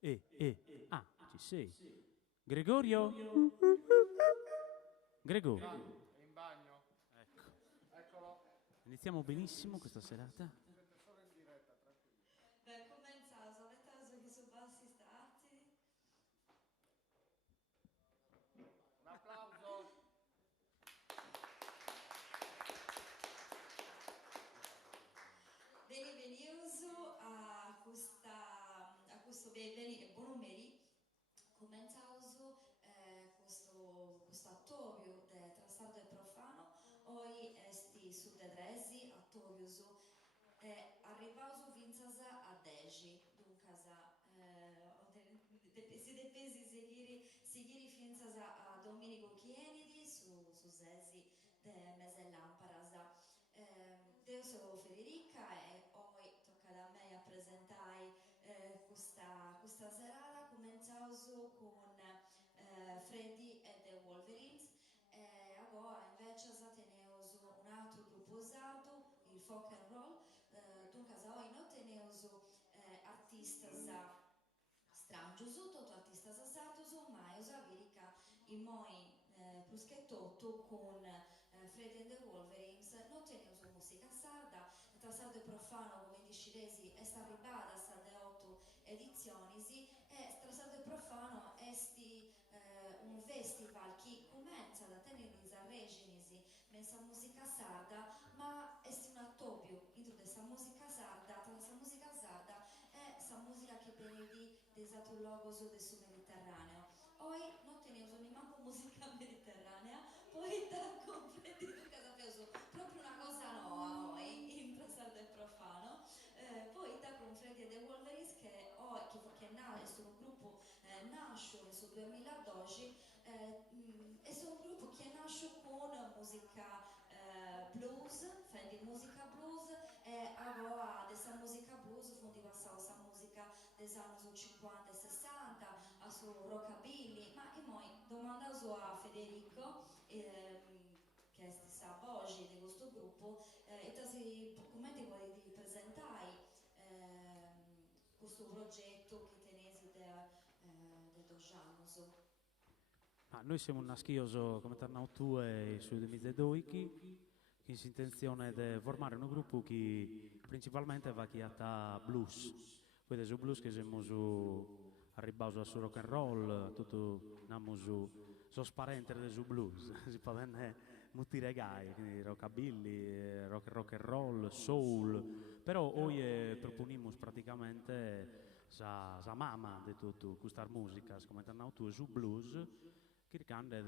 Ah, ci sei. Gregorio? Gregorio. È in bagno? Ecco. Eccolo. Iniziamo benissimo questa serata. Si sente solo in diretta, tranquillo. Beh, cominciamo, avete che sono bassi stati. Un applauso. Benvenuti a questo buon numeri. Cominciamo questo attovio tra sardo e profano. Oggi esti su de dresi attovio arrivato vinzas a 10, dunque si depesi seguire finzas a Domenico Chienidi su Sesi de Mese Lamparas. Io sono Federica e oggi tocca a me a presentare questa serata. Cominciamo con Freddy e The Wolverines. Agora invece teniamo un altro gruppo usato, il folk and roll. Dunque oggi non teniamo artistas strangios, tutto artistas sardos, ma io sapere in moi plus che tutto con Freddy and the Wolverines non teniamo musica sarda, tra sardo e profano come disciresi è sta arrivata de 8 edizioni e tra sardo e profano esti un festival che comincia da tenere a Reginisi mensa musica sarda, ma è un attopio dentro questa musica sarda, tra questa musica sarda e questa musica che viene desatto logos del suo Mediterraneo. Oggi non teniamo neanche musica mediterranea, poi da completi perché sappiamo proprio una cosa nuova oggi in sardo e profano. Poi da con Freddy e The Wolverines che nasce un gruppo nasce nel 2012 è un gruppo che nasce con musica blues, fa di musica blues e ora questa musica blues fu diventata questa musica degli anni 50 e 60 a su rockabilly, ma e poi domando a Federico che è stessa voce di questo gruppo come ti vuoi presentare questo progetto che tenesi da Dojanoso? Noi siamo un naschioso come tornau tu e sui 2002 che si intenzione di formare un gruppo che principalmente va chiamata blues. Quindi su blues che siamo arrivato su rock and roll, tutto andiamo su sparente su blues, si può bene molti regali, quindi rockabilly, rock and roll, soul, però oggi proponiamo praticamente sa mamma di tutta questa musica, come tornau tu su blues, che canta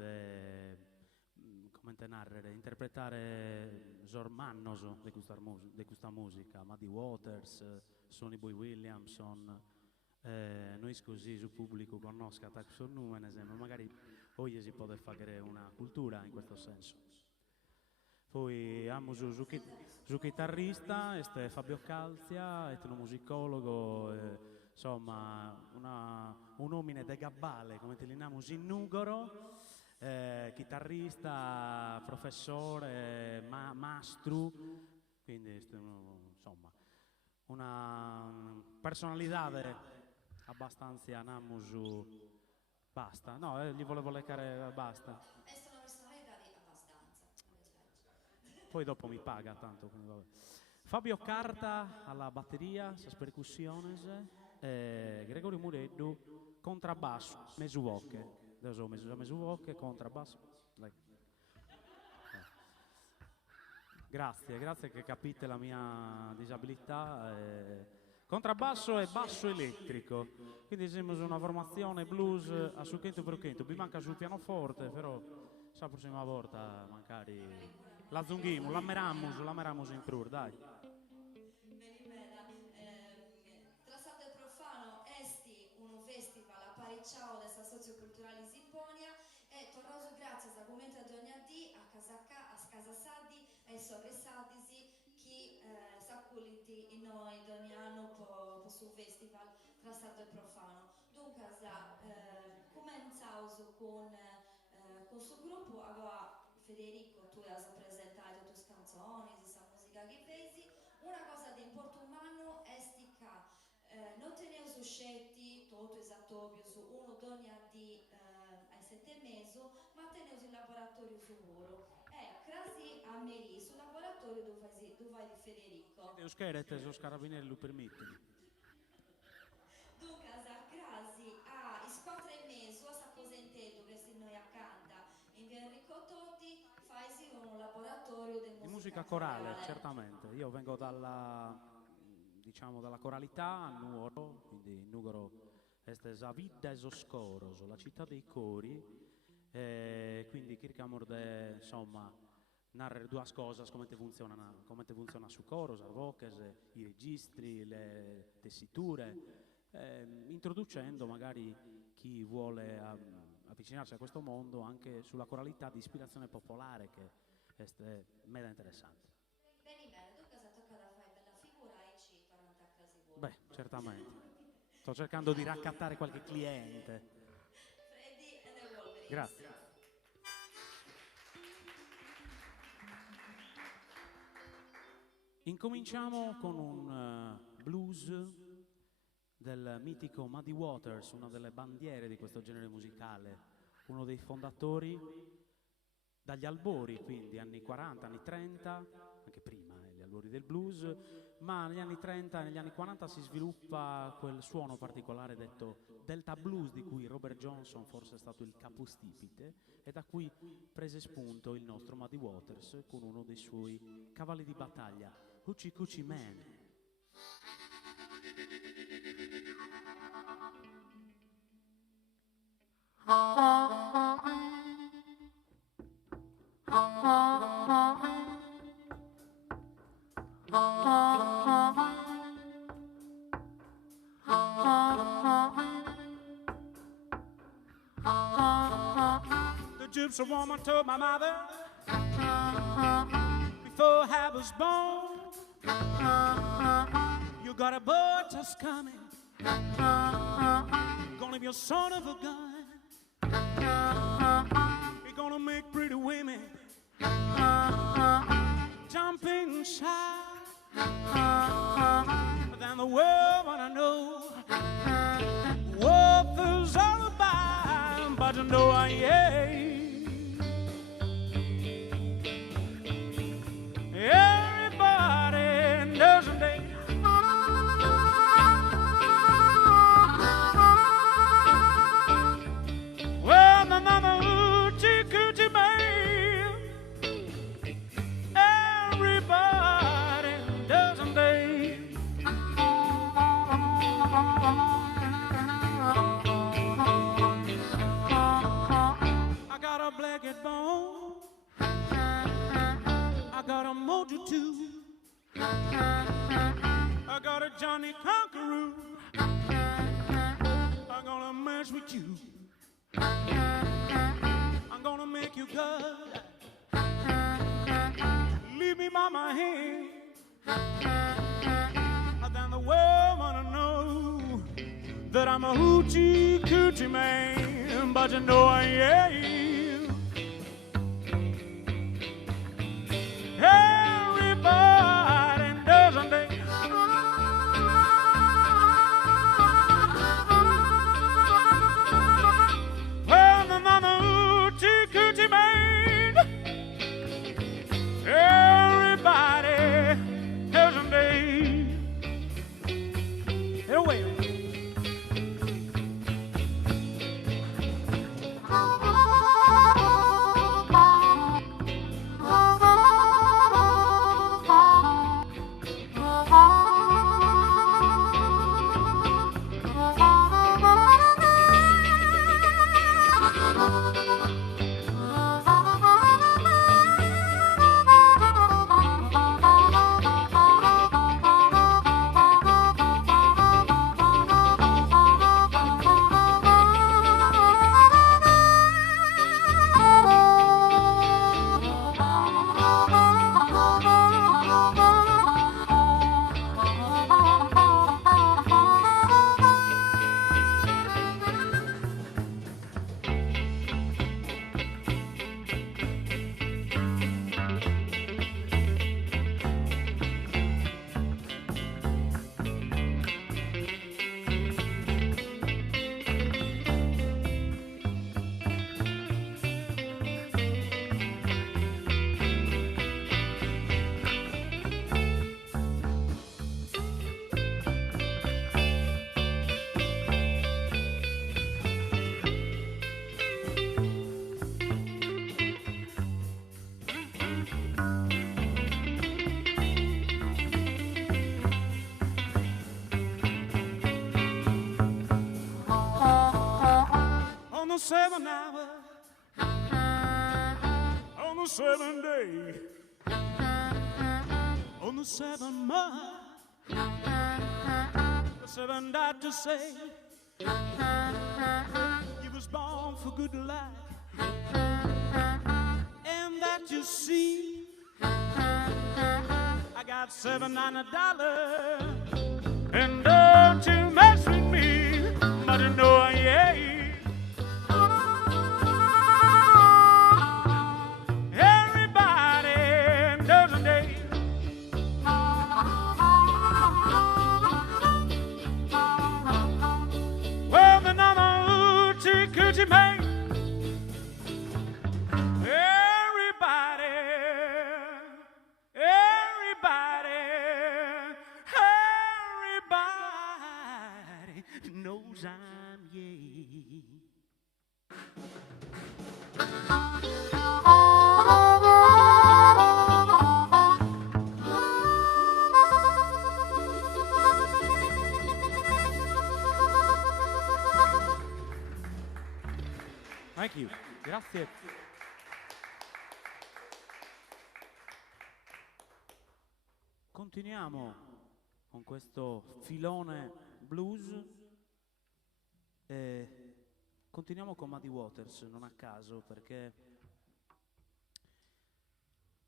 come narrare, interpretare sormannos di questa musica, Muddy Waters, Sonny Boy Williamson, noi così sul pubblico conosca questo nome, esempio, magari oggi si può fare una cultura in questo senso. Poi abbiamo su chitarrista, este Fabio Calzia, etnomusicologo, insomma un uomine de gabbale, come te li chiamiamo in Nugoro, chitarrista, professore, mastro, quindi insomma una personalità abbastanza namusu. Basta, no, gli volevo leccare, basta. È una personalità di abbastanza, mi dispiace. Poi dopo mi paga tanto. Quindi vabbè. Fabio Carta alla batteria, sas percussiones, Gregorio Mureddu, contrabbasso, mesuvoche. Adesso ho messo mesuvoche, contrabbasso. Dai. Grazie che capite la mia disabilità. Contrabbasso e basso elettrico, quindi siamo una formazione blues a succhetto per cento. Mi manca sul pianoforte, però la prossima volta magari la zunghimo, la meramos in tour, dai. Benimena, tra Sardo e Profano esti un festival a Paricciao della Socioculturale Simponia e tornoso grazie a commenta di ogni dì a Casa Saddi e sopra Saddisi che s'acculiti in noi di ogni anno per sul festival tra Sardo e Profano. Dunque, cominciamo con questo gruppo, allora Federico, tu hai presentato le tue canzoni, questa musica che vedi. Una cosa di importante umano è che non tenevo scelti tutti proprio su uno donna di ai 7 mesi, ma tenuto in laboratorio futuro. Crasi a Meri, sul laboratorio dove vai di Federico. Deus querer, os carabinieri lo permettono. Dunque, a crasi a is 4 mesi, o s'apposentetto che si noi accanto in via Enrico Totti, fai un laboratorio Di musica corale, certamente. Io vengo dalla coralità a Nuoro, quindi Nuoro è la vita esoscoros, la città dei cori, quindi cerchiamo di, insomma, narrare due cose, come funziona su coro, le voci, i registri, le tessiture, introducendo magari chi vuole avvicinarsi a questo mondo anche sulla coralità di ispirazione popolare, che è mega interessante. Bene, tu cosa tocca da fare? Bella figura e ci torna a casa di voi. Beh, certamente. Sto cercando di raccattare qualche cliente. Freddy e The Wolverines. Grazie. Incominciamo con un blues del mitico Muddy Waters, una delle bandiere di questo genere musicale, uno dei fondatori dagli albori, quindi anni 40, anni 30, anche prima gli albori del blues, ma negli anni 30 e negli anni 40 si sviluppa quel suono particolare detto Delta Blues, di cui Robert Johnson forse è stato il capostipite, e da cui prese spunto il nostro Muddy Waters con uno dei suoi cavalli di battaglia, Hoochie Coochie Man. The gypsy woman told my mother before I was born, you got a boy just coming, gonna be a son of a gun. You're gonna make pretty women jumping shy. But then the world wanna know what there's all about, but you know I ain't. Everybody knows a day. Well, my mama Hoochie Coochie Man. Everybody doesn't they? I got a black bone, I got a mojo too, I got a Johnny Conqueror, I'm gonna mess with you, I'm gonna make you good, leave me by my hand, and then the world wanna know that I'm a Hoochie Coochie Man, but you know I ain't. Everybody doesn't they? Well, the mama Hoochie Coochie Man. Everybody doesn't they? Anyway. 7 hour, on the 7th day, on the 7th month, the 7th doctor say you was born for good life, and that you see I got $700, and don't you mess with me, but you know I ain't. Coochie man, everybody, everybody knows I'm yeah. Thank you. Grazie. Continuiamo con questo filone blues e continuiamo con Muddy Waters, non a caso, perché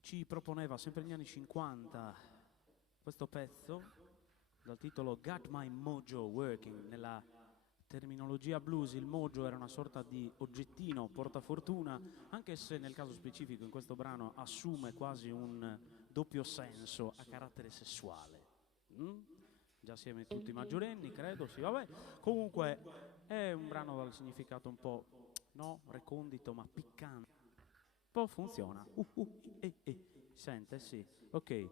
ci proponeva sempre negli anni 50 questo pezzo dal titolo Got My Mojo Working. Nella terminologia blues il mojo era una sorta di oggettino portafortuna, anche se nel caso specifico in questo brano assume quasi un doppio senso a carattere sessuale. Già siamo tutti maggiorenni, credo, sì, vabbè. Comunque è un brano dal significato un po', no, recondito, ma piccante. Un po' funziona. Sente, sì. Ok.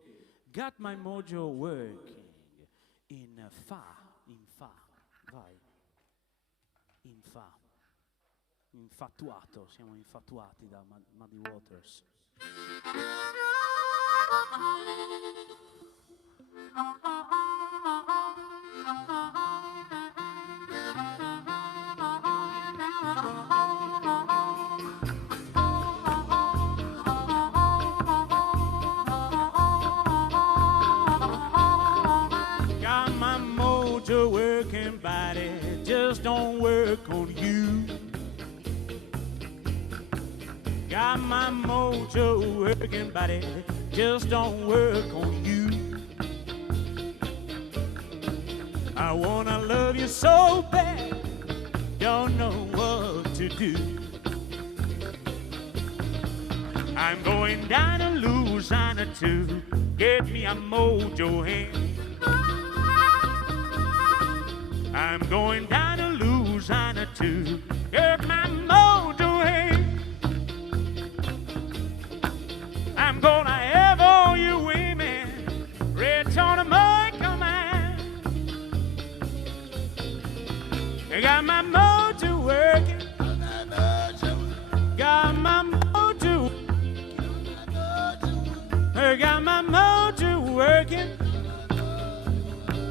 Got my mojo working in fa, vai. In fa, infatuato, siamo infatuati da Muddy Waters. Got my mojo working, body just don't work on you. Got my mojo working, body just don't work on you. I wanna love you so bad, don't know what to do. I'm going down to Louisiana to get me a mojo hand. I'm going down to Louisiana to get my mojo hand. I'm gonna have all you women rich on my command. I got my mojo working. Got my mojo. I got my mojo working.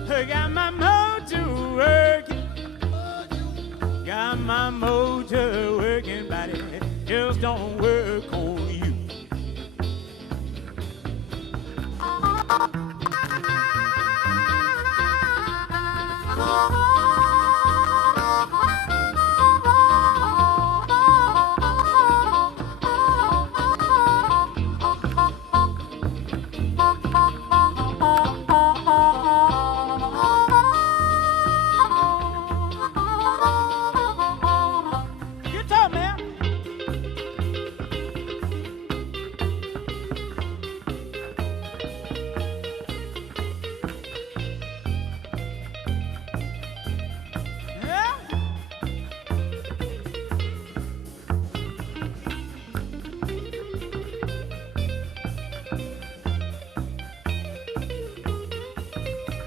I got my mojo working. Got my mojo working, body just don't work on you.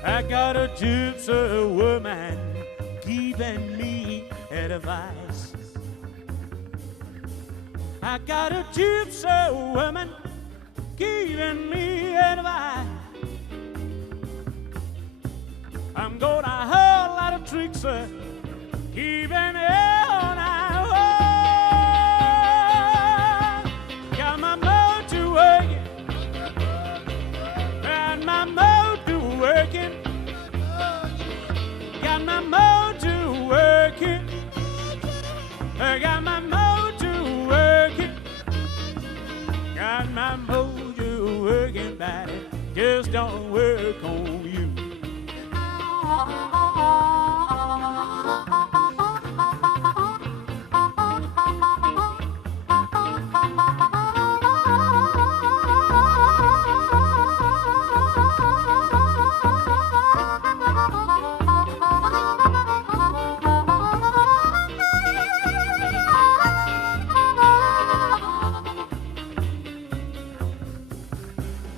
I got a gypsy woman giving me advice. I got a gypsy woman giving me advice. I'm gonna have a lot of tricks, keeping it on. just don't work on you.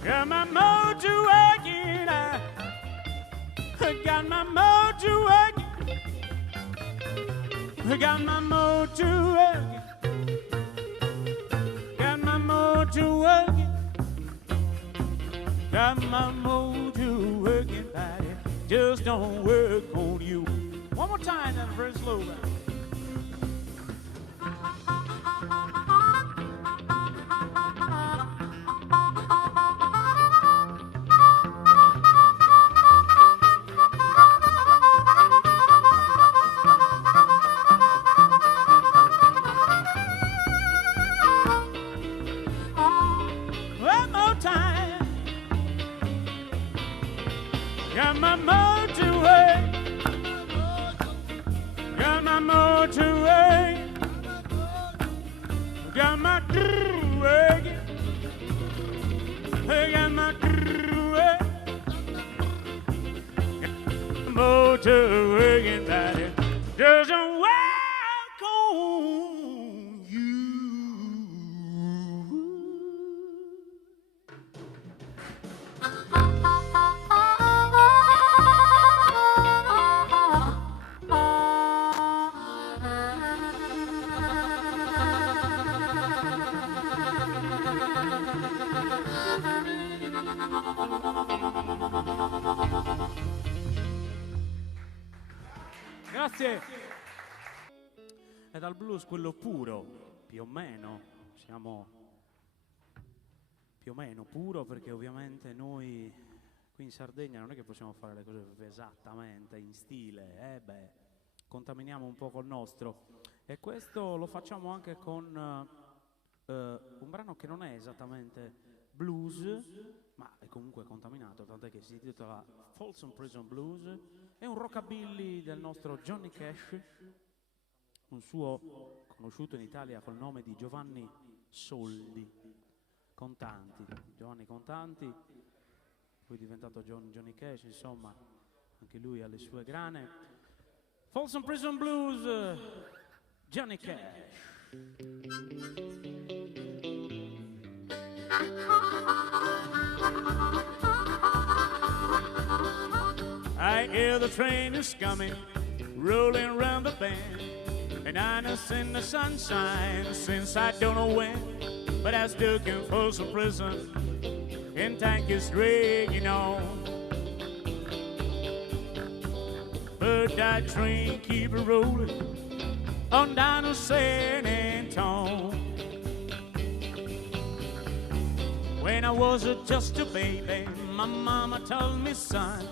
Got my mojo working, I got my mojo working, I got my mojo working, got my mojo working, got my mojo working, body just don't work on you. One more time, then very slow. One more time. Got my mojo working, got my mojo working, got my mojo working, I got my mojo working, body doesn't work on you. Grazie. È dal blues quello puro, più o meno, siamo più o meno puro perché ovviamente noi qui in Sardegna non è che possiamo fare le cose esattamente in stile, contaminiamo un po' col nostro e questo lo facciamo anche con un brano che non è esattamente blues, ma è comunque contaminato, tant'è che si intitola Folsom Prison Blues. È un rockabilly del nostro Johnny Cash, un suo conosciuto in Italia col nome di Giovanni Soldi, Contanti, Giovanni Contanti, poi è diventato Johnny Cash, insomma, anche lui ha le sue grane. Folsom Prison Blues, Johnny Cash. I hear the train is coming, rolling around the bend, and I know in the sunshine since I don't know when, but I still can Folsom Prison, and tank is dragging on. But that train keep rolling on down to San Antone. When I was just a baby, my mama told me, son,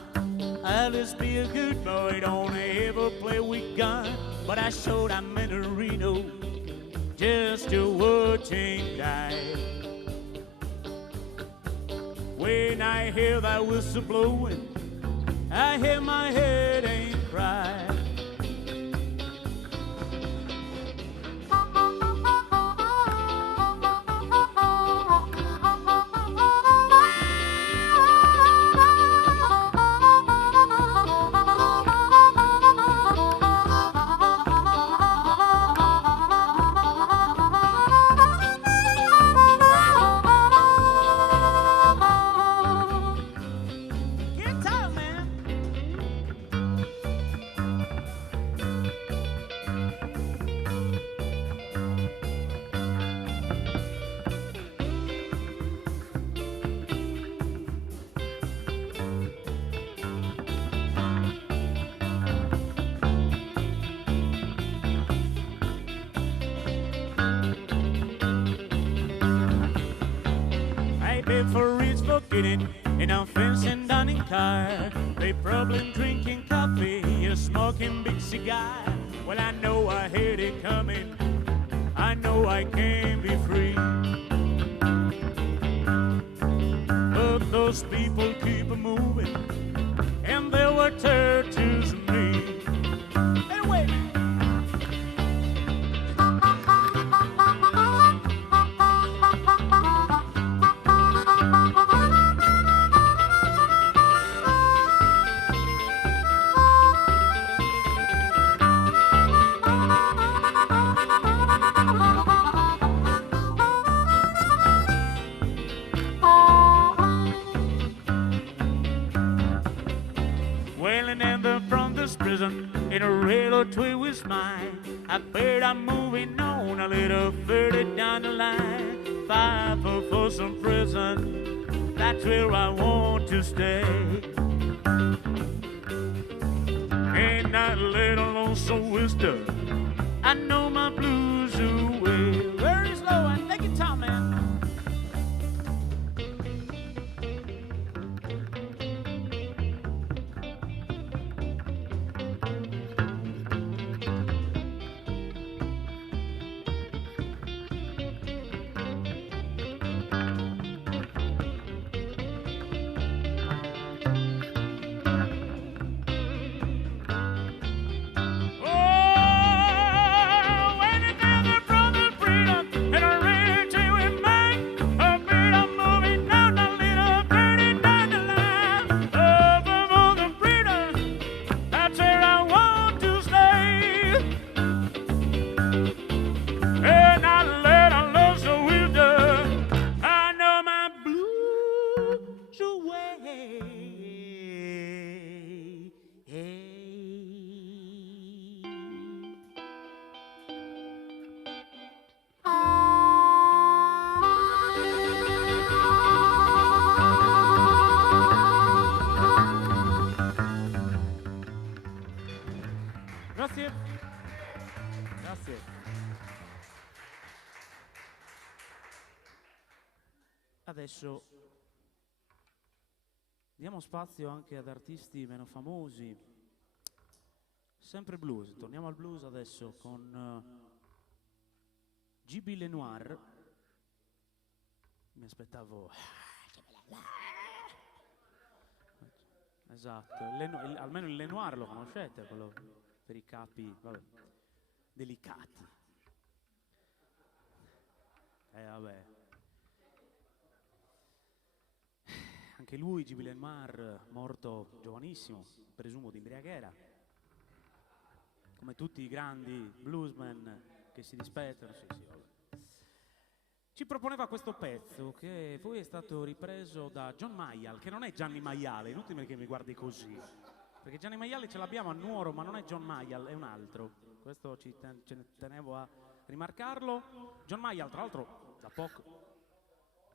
Alice, be a good boy, don't ever play with gun. But I showed I'm in a Reno just to watch him die. When I hear that whistle blowing, I hear my head ain't cry. For rich for getting in a fencing down in car. They probably drinking coffee, you're smoking big cigar. Well, I know I heard it coming, I know I can be free. But those people is mine. I bet I'm moving on a little further down the line. 5 for some prison, that's where I want to stay. Ain't that little lonesome wisdom, I know my blues away. Very slow and take your time, man. Grazie. Grazie. Adesso diamo spazio anche ad artisti meno famosi. Sempre blues. Torniamo al blues adesso con G.B. Lenoir. Mi aspettavo... Esatto, almeno il Lenoir lo conoscete, quello per i capi, vabbè, delicati. Vabbè. Anche lui, G.B. Lenoir, morto giovanissimo, presumo di imbriaghera. Come tutti i grandi bluesmen che si rispettano, sì, vabbè. Ci proponeva questo pezzo che poi è stato ripreso da John Mayall, che non è Gianni Maiale, inutile che mi guardi così, perché Gianni Maiale ce l'abbiamo a Nuoro, ma non è John Mayall, è un altro. Questo tenevo a rimarcarlo. John Mayall, tra l'altro, da poco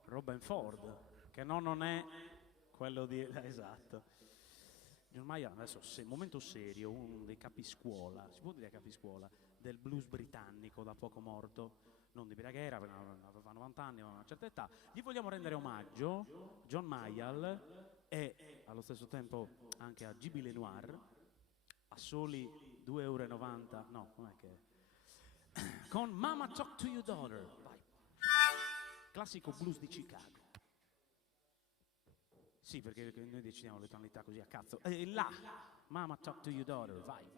Robin Ford, che non è quello di... Esatto. John Mayall, adesso, momento serio, uno dei capiscuola, si può dire capiscuola, del blues britannico, da poco morto. Non di Briaghera, aveva 90 anni, aveva una certa età. Gli vogliamo rendere omaggio, John Mayall, e allo stesso tempo anche a G.B. Lenoir, a soli 2,90 €, no, com'è che... con Mama Talk to Your Daughter, vai. Classico blues di Chicago. Sì, perché noi decidiamo le tonalità così a cazzo. Là, Mama Talk to Your Daughter, vai.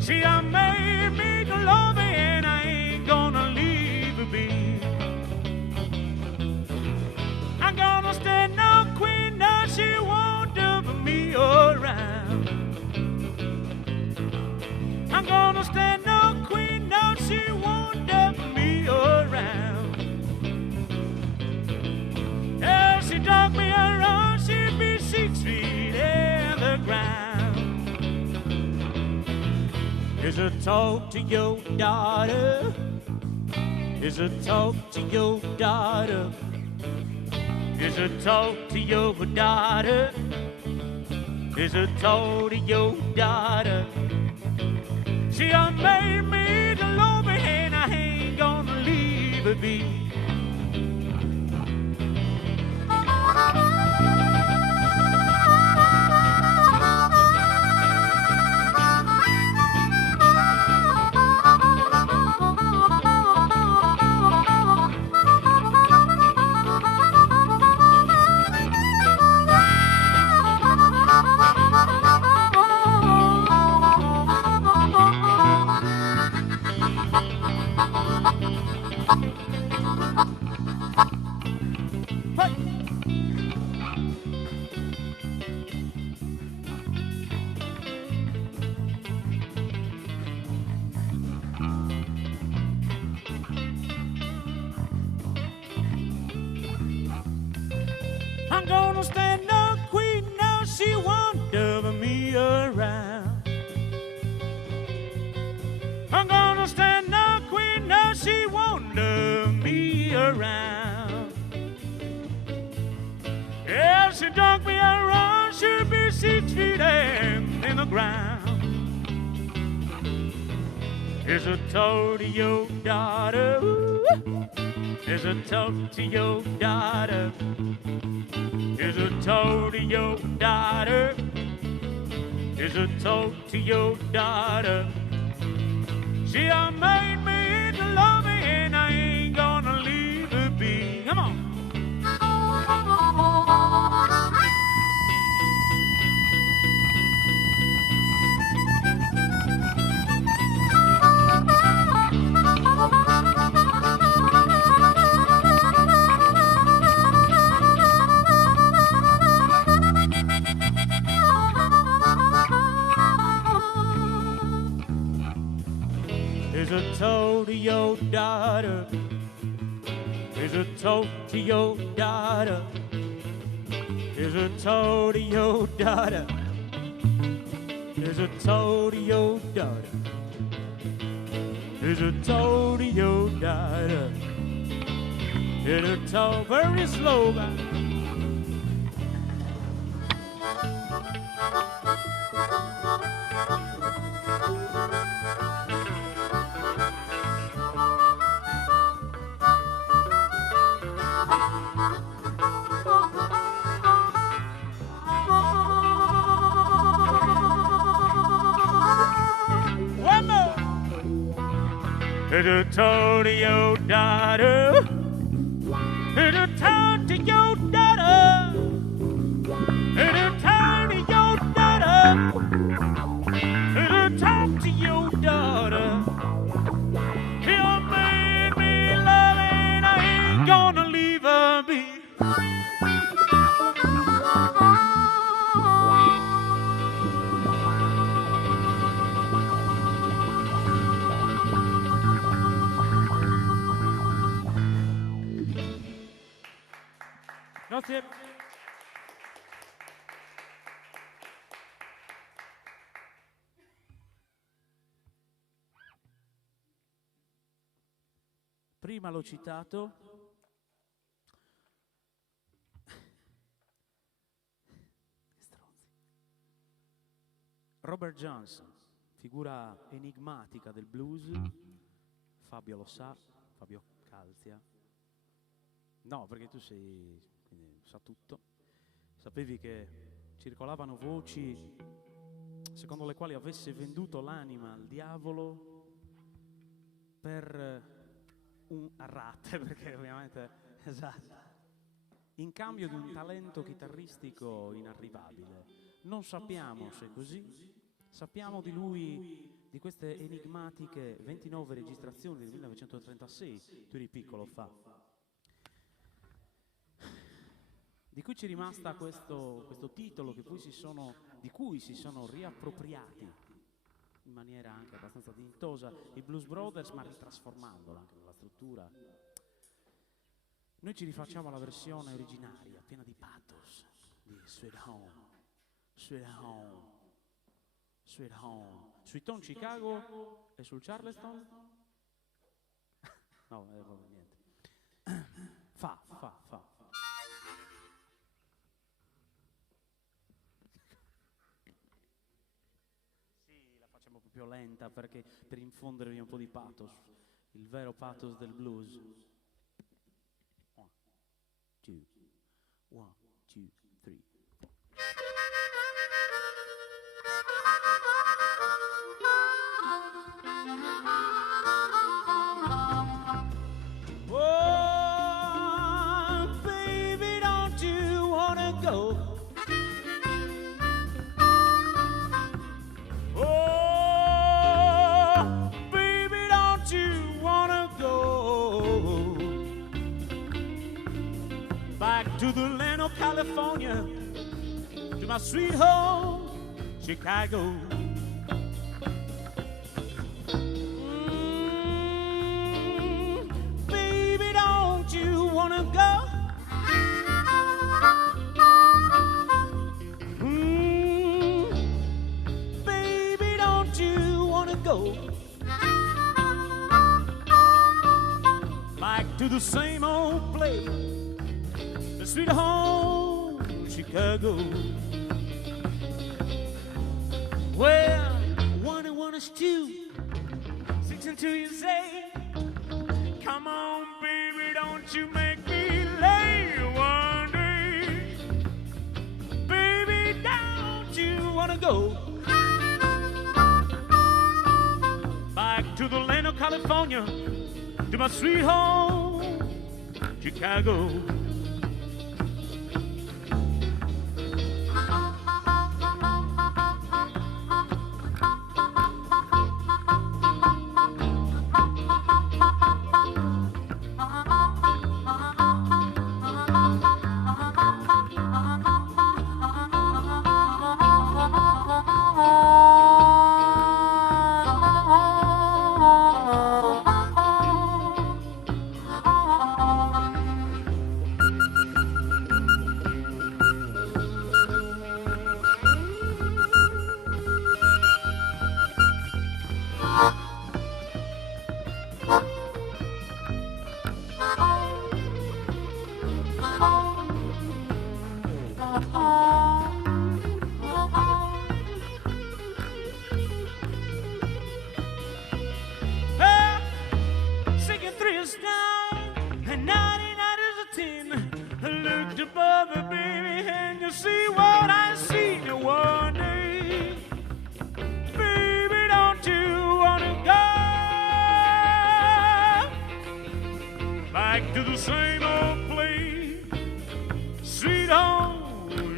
See, I made me to love her and I ain't gonna leave her be. I'm gonna stand no queen, now she won't do me around. I'm gonna stand no queen, now she won't do me around. If she took me around, she'd be 6 feet in the ground. Is a talk to your daughter? Is a talk to your daughter? Is a talk to your daughter? Is a talk to your daughter? She done made me to love her and I ain't gonna leave her be. gonna stand no queen, now she wander me around. I'm gonna stand no queen, now she wander me around. Yeah, she dug me around, she'll be 6 feet in the ground. Is a toad to your daughter? Is a toad to your daughter? Is a toad to your daughter? Is a toad to your daughter? She done made me into love me and I ain't gonna leave her be. Come on. Is a toad to your daughter? Is a toad to your daughter? Is a toad to your daughter? Is a toad to your daughter? Is a toad to your daughter? Is a toad very slow, guy. It's a toad to your daughter. It's a toad to your daughter. It's a toad to your daughter. It's a toad to your daughter. She'll make me love and I ain't gonna leave her be. Grazie. Prima l'ho citato. Robert Johnson, figura enigmatica del blues. Fabio lo sa, Fabio Calzia. No, perché tu sei... quindi sa tutto. Sapevi che circolavano voci secondo le quali avesse venduto l'anima al diavolo per un rate, perché ovviamente, esatto, in cambio di un talento chitarristico inarrivabile. Non sappiamo se è così, sappiamo di lui, di queste enigmatiche 29 registrazioni del 1936, tu eri piccolo fa, di cui ci è rimasta questo titolo che poi di cui si sono riappropriati in maniera anche abbastanza dignitosa i Blues Brothers, ma ritrasformandola anche nella struttura. Noi ci rifacciamo alla versione originaria, piena di pathos, di Sweet Home, Sweet Home, Sweet Home. Sweet Home Chicago e sul Charleston? No, niente. Fa. Più lenta perché per infondervi un po' di pathos, il vero pathos del blues. 1, 2, 3. Oh, baby, don't you wanna go? To the land of California, to my sweet home, Chicago. Baby, don't you wanna go? the same old place, the sweet home, Chicago. Well, 1 and 1 is 2, 6 and 2 you say. Come on, baby, don't you make me late one day. Baby, don't you wanna go back to the land of California, to my sweet home, Chicago.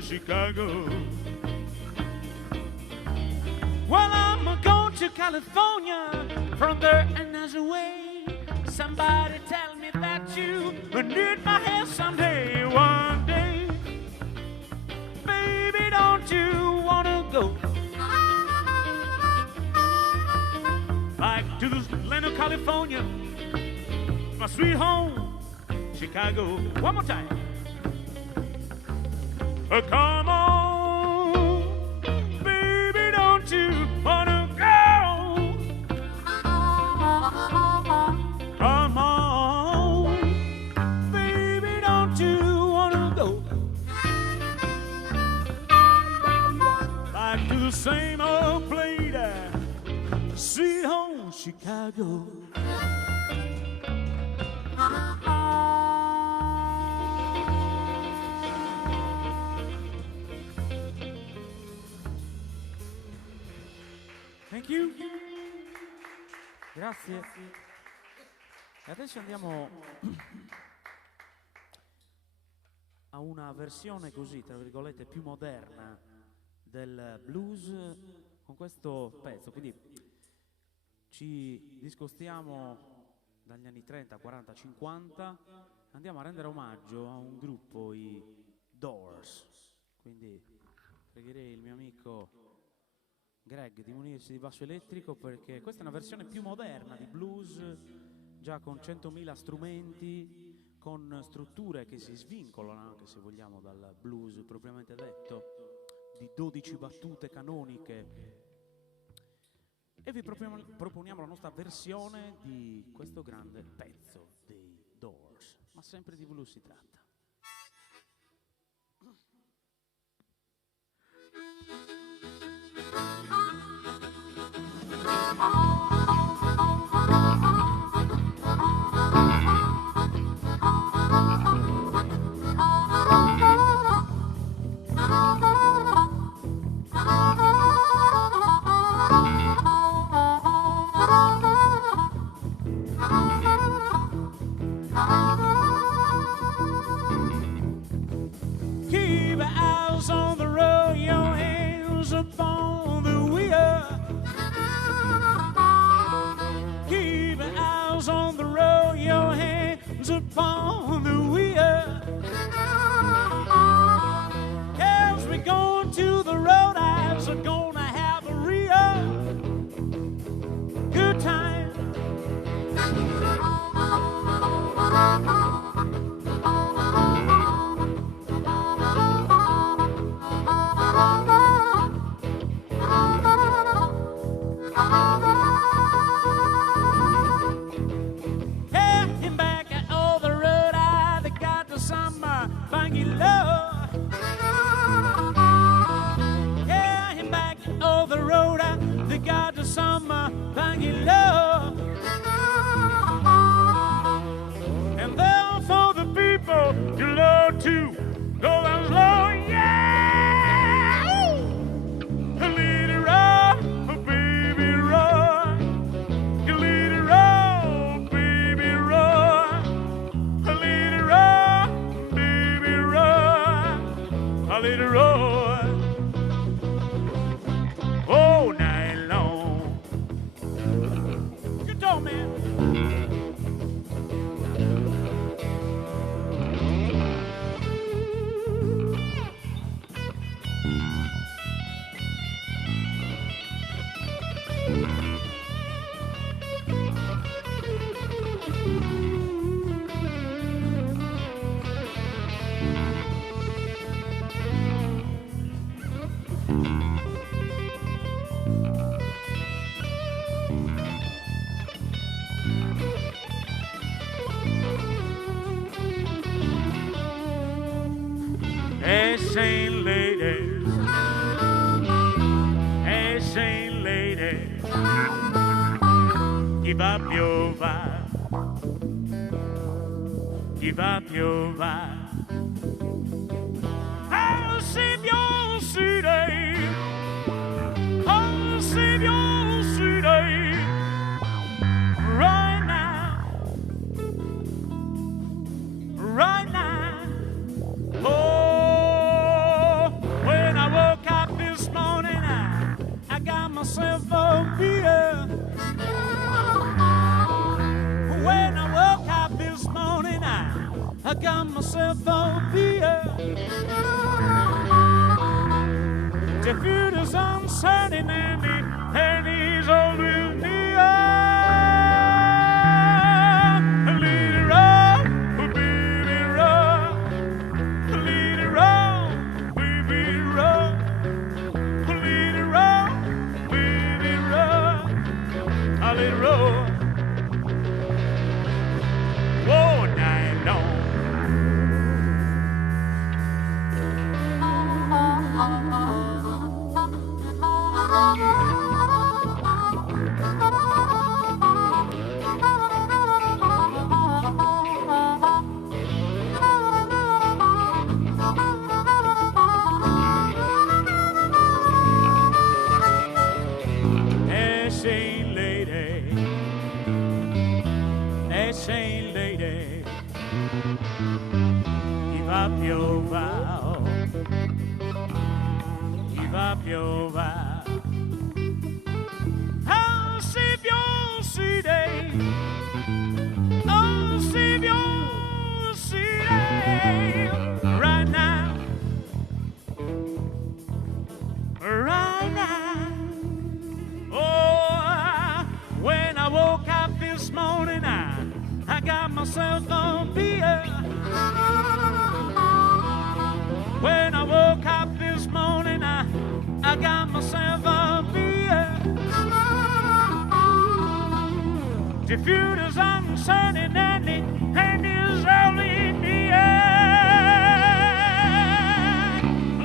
Chicago. Well, I'm going to California, from there and as away. Somebody tell me that you need my help someday, one day. Baby, don't you wanna go back to the land of California, my sweet home, Chicago? One more time. Come on, baby, don't you wanna go? Come on, baby, don't you wanna go back to the same old place, sweet home, Chicago. Thank you. Grazie. E adesso andiamo a una versione così, tra virgolette, più moderna del blues con questo pezzo. Quindi ci discostiamo dagli anni 30, 40, 50, andiamo a rendere omaggio a un gruppo, i Doors. Quindi pregherei il mio amico Greg di munirsi di basso elettrico, perché questa è una versione più moderna di blues, già con 100.000 strumenti, con strutture che si svincolano anche, se vogliamo, dal blues propriamente detto, di 12 battute canoniche. E vi proponiamo la nostra versione di questo grande pezzo dei Doors, ma sempre di blues si tratta. Keep your eyes on the road, your hands upon the wheel. Keep your eyes on the road, your hands upon the wheel. As we go Hey, Saint Lady, hey, Saint Lady, give up your vibe, give up your vibe. I'll save your city, I'll save your city right now, right now. Oh, when I woke up this morning, I got myself a beer. When I woke up this morning, I got myself a beer. The future's uncertain and he's always near. Lead it on, baby, run. Lead it on, baby, run. Lead it on, baby, run. I'll let it roll. Whoa, night long. Hey, Saint Lady, hey, Saint Lady, give up your vow, give up your vow. I'll save your city, I'll save your city right now, right now. Oh, when I woke up this morning, I got myself a beer. When I woke up this morning, I got myself a beer. The future's uncertain and is only in the air.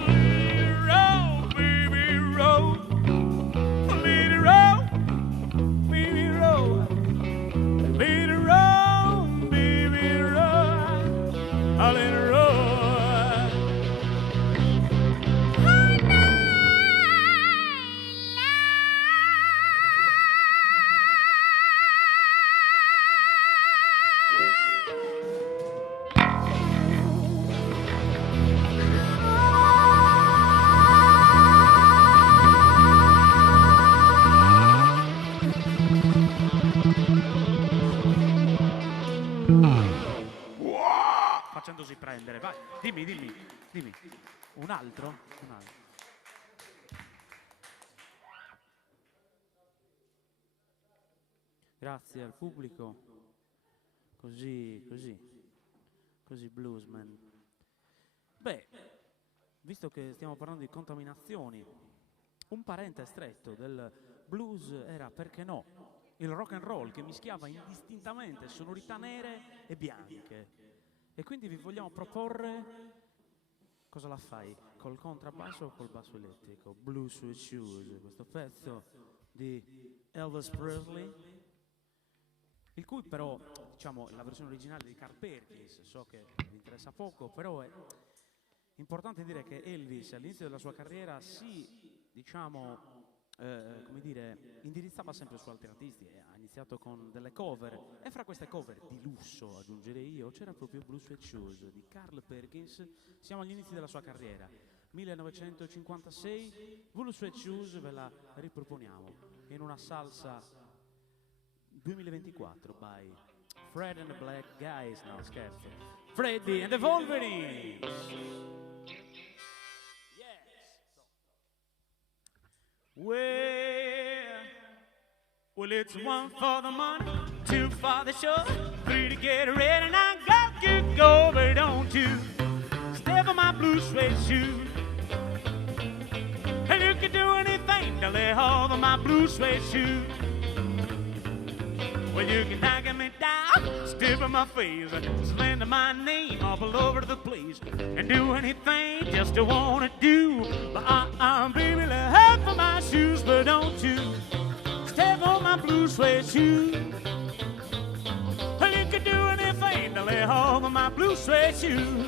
Lead it roll, baby, roll. Lead it roll, baby, roll. Lead it roll, baby, roll. I'll let it roll. Facendosi prendere, vai, dimmi. Un altro? Un altro. Grazie al pubblico, così bluesman. Beh, visto che stiamo parlando di contaminazioni, un parente stretto del blues era, perché no, il rock and roll, che mischiava indistintamente sonorità nere e bianche. E quindi vi vogliamo proporre, cosa la fai? Col contrabbasso o col basso elettrico? Blue Suede Shoes, questo pezzo di Elvis Presley, il cui però, diciamo, la versione originale di Carl Perkins, so che vi interessa poco, però è importante dire che Elvis all'inizio della sua carriera come dire, indirizzava sempre su altri artisti, ha iniziato con delle cover, e fra queste cover di lusso, aggiungerei io, c'era proprio Blue Suede Shoes di Carl Perkins. Siamo agli inizi della sua carriera, 1956, Blue Suede Shoes ve la riproponiamo in una salsa 2024 by Fred and the Black Guys, no scherzo, Freddy and the Wolverines. Yes. Well, it's one for the money, two for the show, three to get ready, and I got to go, but don't you step on my blue suede shoe. And you can do anything to lay hold of my blue suede shoe. Well, you can knock me down, step in my face, slander my name all over the place, and do anything just to wanna do. But baby, lay hold of my shoes, but don't you step on my blue suede shoe. Well, you can do anything to lay hold of my blue suede shoe.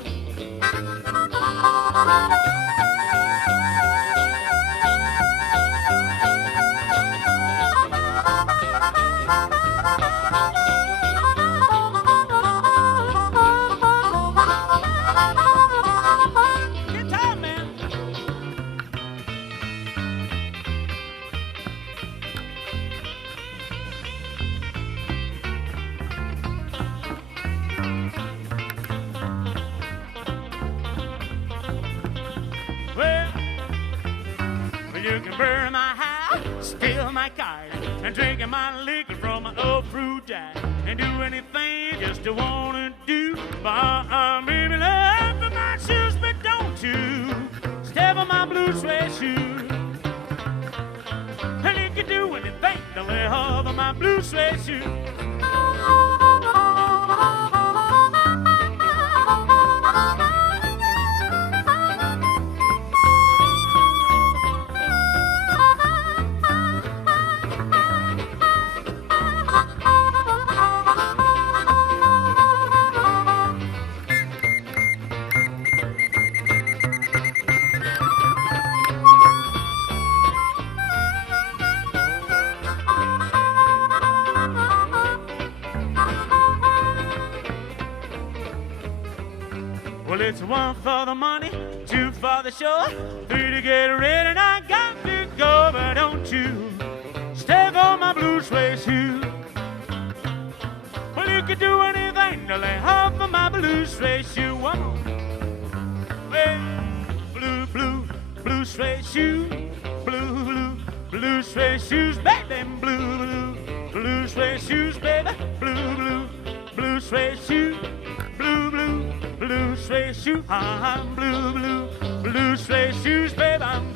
You can burn my house, steal my car, and drink my liquor from my old fruit jar, and do anything just to wanna do. But baby, love for my shoes, but don't you step on my blue suede shoe. And you can do anything to lay hold of my blue suede shoe. Well, it's one for the money, two for the show, three to get ready, and I got to go, but don't you step on my blue suede shoe. Well, you can do anything to lay hold of my blue suede shoe. One more. Well, blue suede shoe, blue suede shoes, baby, blue suede shoes, baby, blue suede shoe, blue suede shoe, I'm blue suede shoes, baby, I'm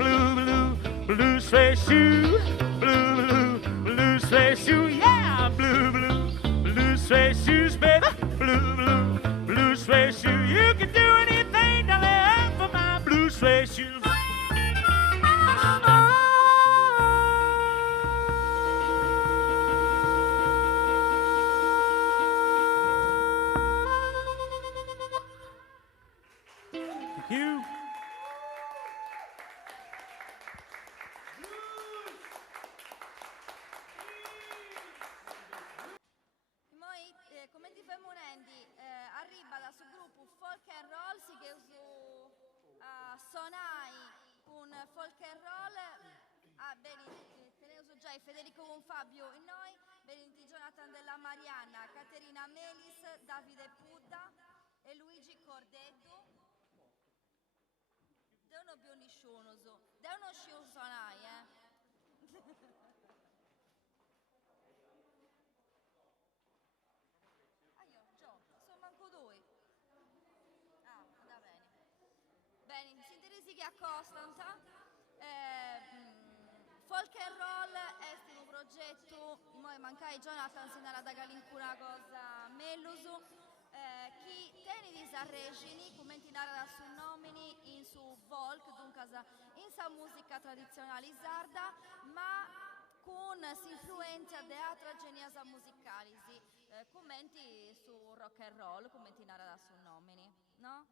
blue suede shoe, blue suede shoe, yeah, blue suede shoes, baby, blue suede shoe. You can do anything to lay up for my blue suede shoes. Thank you. Noi, come ti fai monendi, arriva da su gruppo folk and roll, si che su sonai con folk and roll, bene, tenevo già Federico con Fabio e noi, bene di Jonathan della Marianna, Caterina Melis, Davide Pudda e Luigi Cordetto. Devono più nessuno, devono uscire sonai, sono manco due. Ah, va bene. Bene, si interessa che accostano, folk and roll è un progetto, poi mancai Jonathan se n'era da una cosa meglioso. Chi tiene di Sarregini, commenti da su nomini in su folk, dunque in sa musica tradizionale sarda, ma con si influenza di altre geniasa musicali, commenti su rock and roll, commenti da su nomini, no?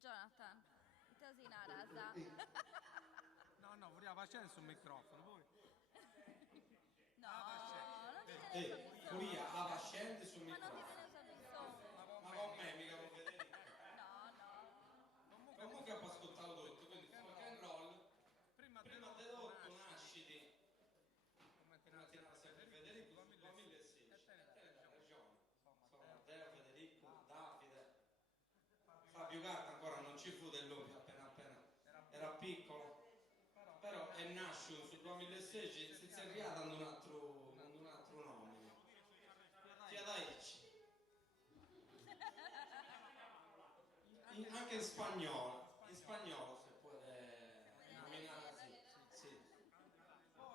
Jonathan, ti si narasa. No, voleva facere sul microfono, voi. No, non ti viene Curia, avascente sul ma non ti microfono. viene Ma con me, mica con Federico. No. Comunque ho ascoltato tutto, quindi folk and roll. Prima di tutto nasciti. Come tirare sempre Federico sul 2006. E te nella regione. Sono Matteo, Federico, Davide. Fabio Gatta ancora non ci fu del lui, appena era piccolo. Però è nascito. 2016 si è arrivato ad un altro nome. Fiadaici. Anche in spagnolo si può nominare, sì.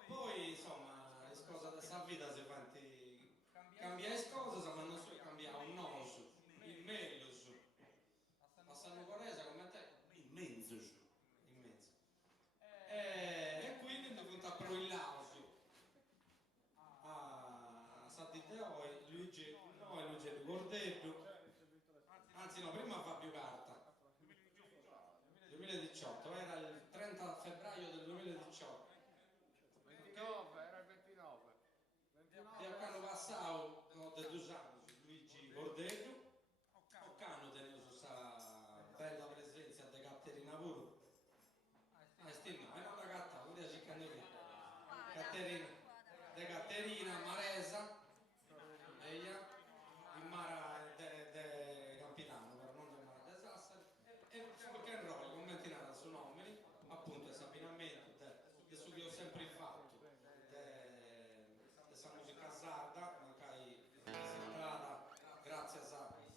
Poi insomma, le cose della vita si fanno cambia le cose, ma non si cambia un noso, il meglio su. Passano corresa come te, immenso su, immenso. E quindi devo andare il lauso. Sattite Luigi di Gordello, anzi no, prima Fabio Carta, 2018, era il 30 febbraio del 2018. 29, era il 29. E a Cano Passau, ho detto Luigi Gordello, o Cano tenuto questa bella presenza di Caterina pure. Stima, è una gatta, vuoi dire Caterina? Caterina Maresa, ella, in Mara de Campitano, per non del Mara de Sassari, e rock and roll, commenti nada su nome, appunto, questo abbinamento di su che ho sempre fatto, di questa musica sarda, magari presentata grazie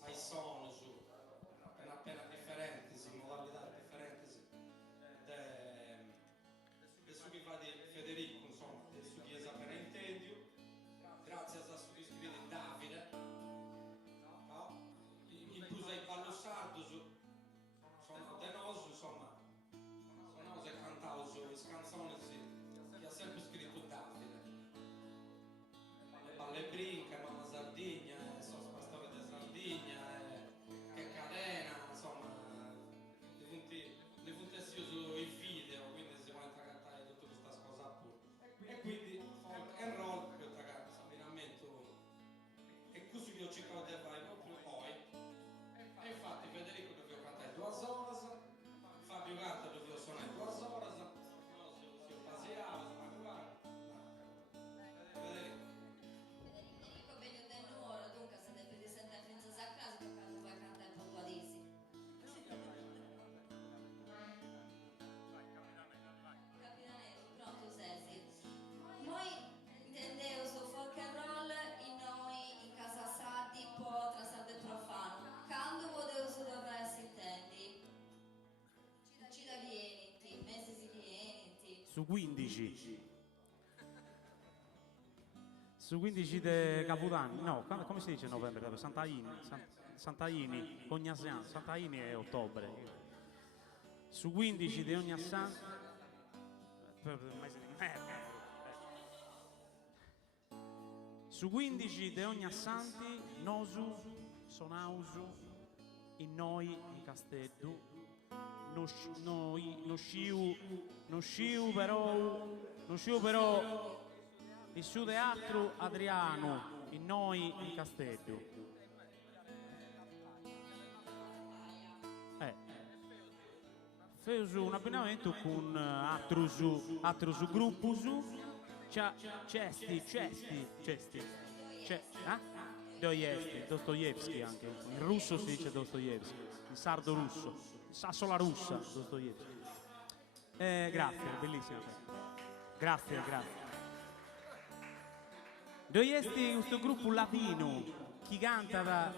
ai suoni su appena differenti, modalità differenti, di su che fa di Federico, insomma, di su che appena intendio, grazie a su che scrive Davide, no? In più ai ballo sardo, sono denoso, insomma, sono e cantavo su le canzoni, che ha sempre scritto Davide. Le balle brincano, la Sardegna, sono spastato da Sardegna, che cadena, insomma, le punti sui video, quindi si può cantare tutta questa cosa pure. E quindi folk and roll, questo abbinamento, e così che ho cercato di fare proprio poi. E infatti Federico doveva cantare 2 ore, Fabio Carta doveva suonare 2 ore, si paseava, Federico. Federico Benio del Nuoro, dunque se te presenta in Francia a casa, tocca tu vai a cantare un po' tua disi. Capitanese, pronto Sesi. Noi intendevo su folk and roll in noi in casa Sardi un po' tra sardo e profano. Quando potevo su dovrà si intendi? Ci da vieni, mesi si vieni. Su 15. Su 15 di Capodanno, no, come si dice novembre? Sant'Aini, Ognasian, Sant'Aini è ottobre. Su 15 di Ognasian, su 15 di Ognasanti, Nosu, Sonausu, in noi, in Castello, non sciu però, il suo teatro Adriano, in noi, in Castello. Fece un abbinamento con altro gruppo cesti, Dostoevsky anche, in russo si dice Dostoevsky, in sardo russo, sassola russa, Dostoevsky. Grazie, bellissima. Grazie. Dostoevsky questo gruppo latino, chi canta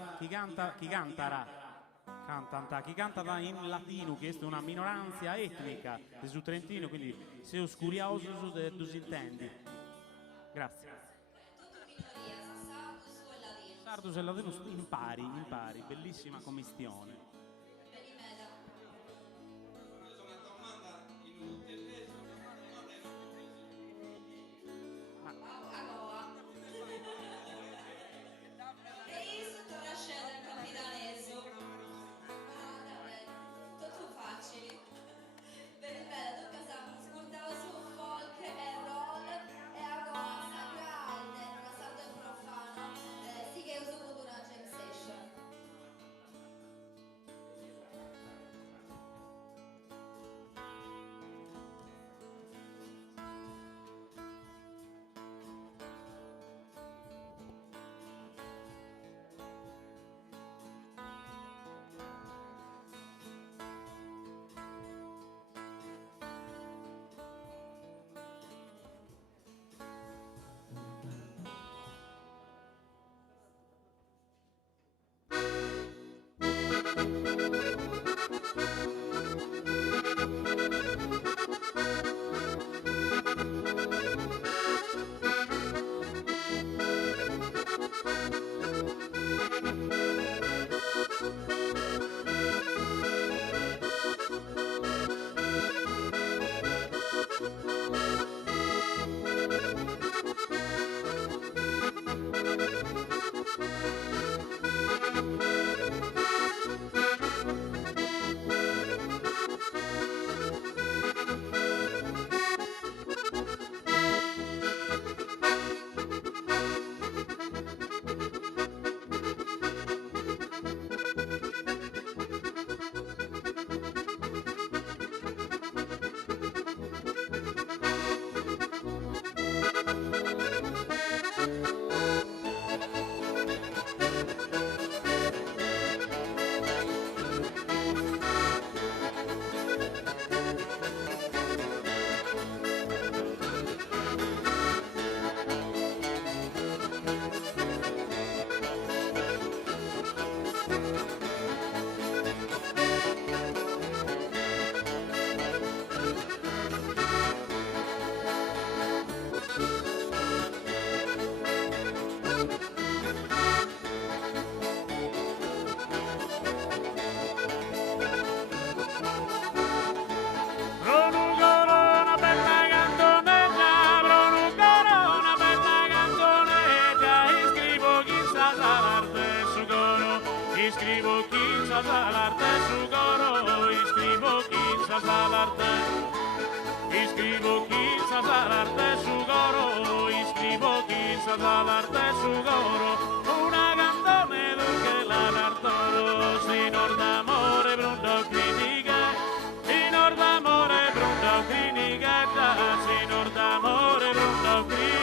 in latino, che è una minoranza etnica del Trentino, quindi se oscurioso de intendi. Grazie. Sardo e latino impari, bellissima commistione. Una domanda inutile. E io sto lasciando il capitanese. Tutto facile. Bene, tu casa ascoltavo su folk e roll e a cosa grande, casato e profano. Sì che uso con una jam session. la l'arte su coro, una canzone che la l'artoro, signor d'amore pronto critica, signor d'amore pronto critica, signor d'amore pronto critica.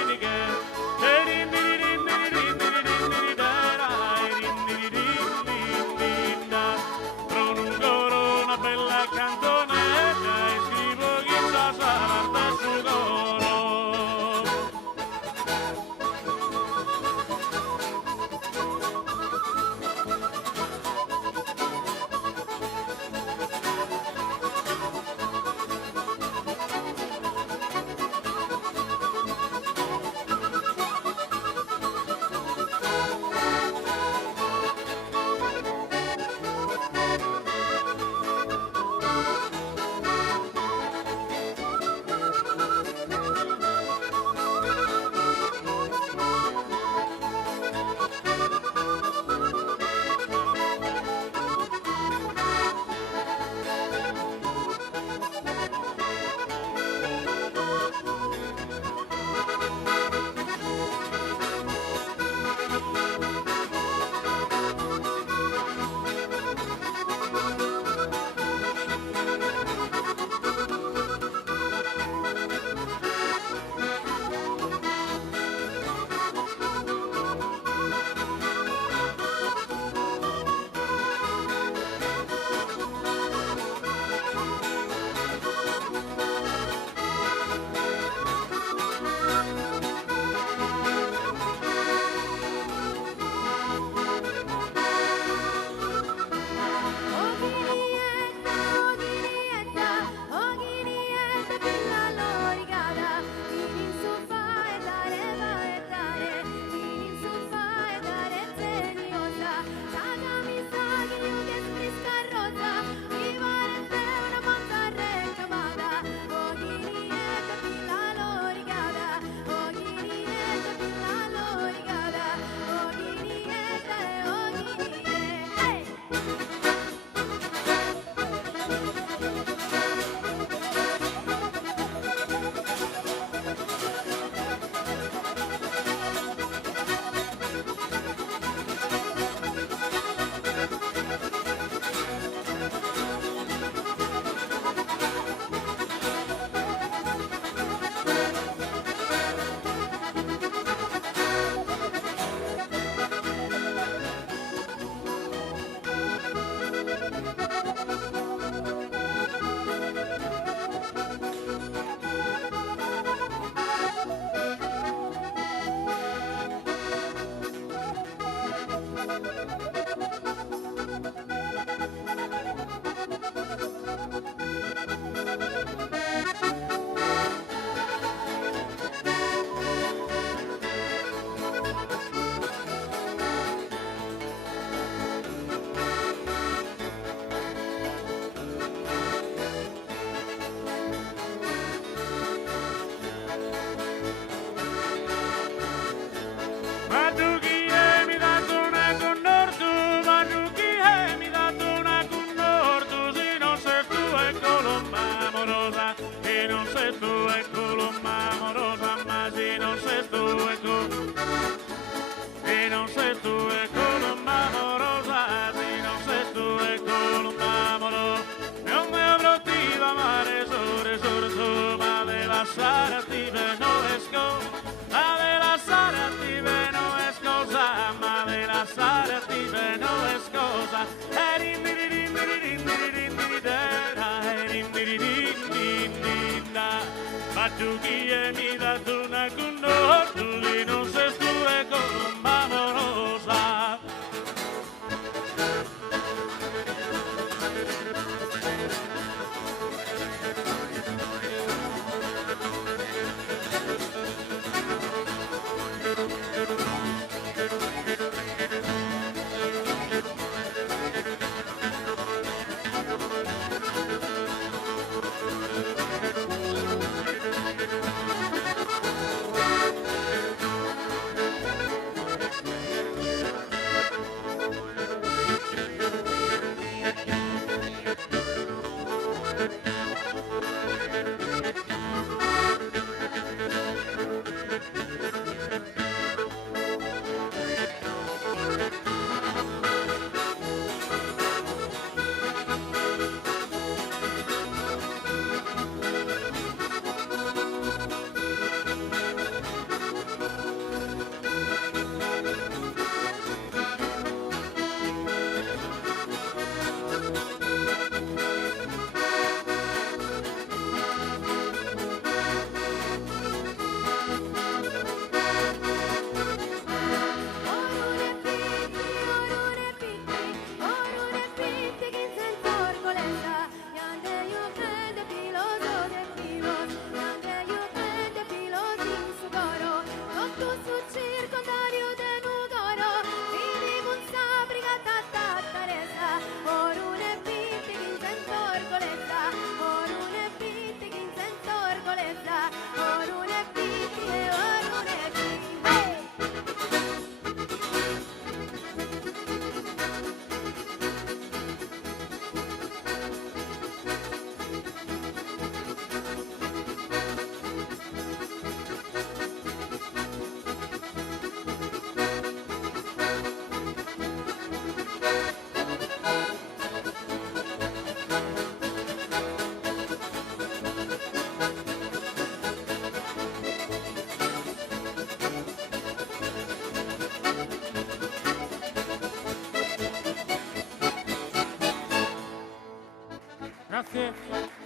Grazie.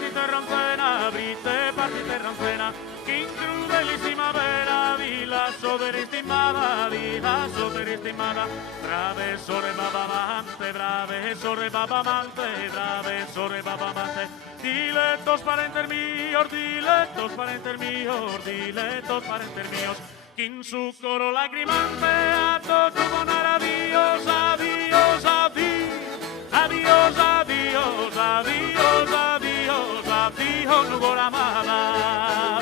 partite ronzena, brite partite ronzena, che in crudelissima vera vi lascio per istimata, brave sorre babamante, brave sorre babamante, brave sorre babamante, dilectos parenter míos, que en su coro lagrimante a todos poner adiós, adiós, adiós, adiós, adiós, adiós, adiós, Lugo amada.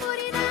Moriré, moriré,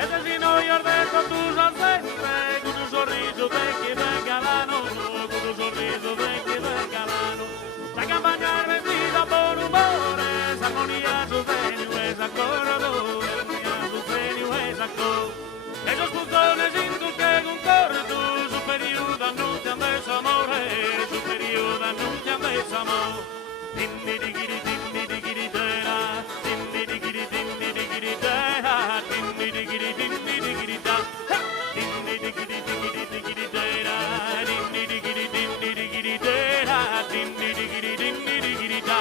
E se si noi ho detto tu sei sempre, con un sorriso vecchio e galano, con un sorriso vecchio e galano. La campagna è vestita buon umore, s'armonia su venio e s'accordo, s'armonia su venio e s'accordo. E lo spuntone sin tu che concordo, su periodo non ti ha messo amore, su periodo non ti ha messo amore. Dimmi di chi dimmi di chi dera, dimmi di chi dimmi di chi dera, dimmi di chi dimmi di chi da, dimmi di chi dimmi di chi dera, dimmi di chi dimmi di chi dera, dimmi di chi dimmi di chi da.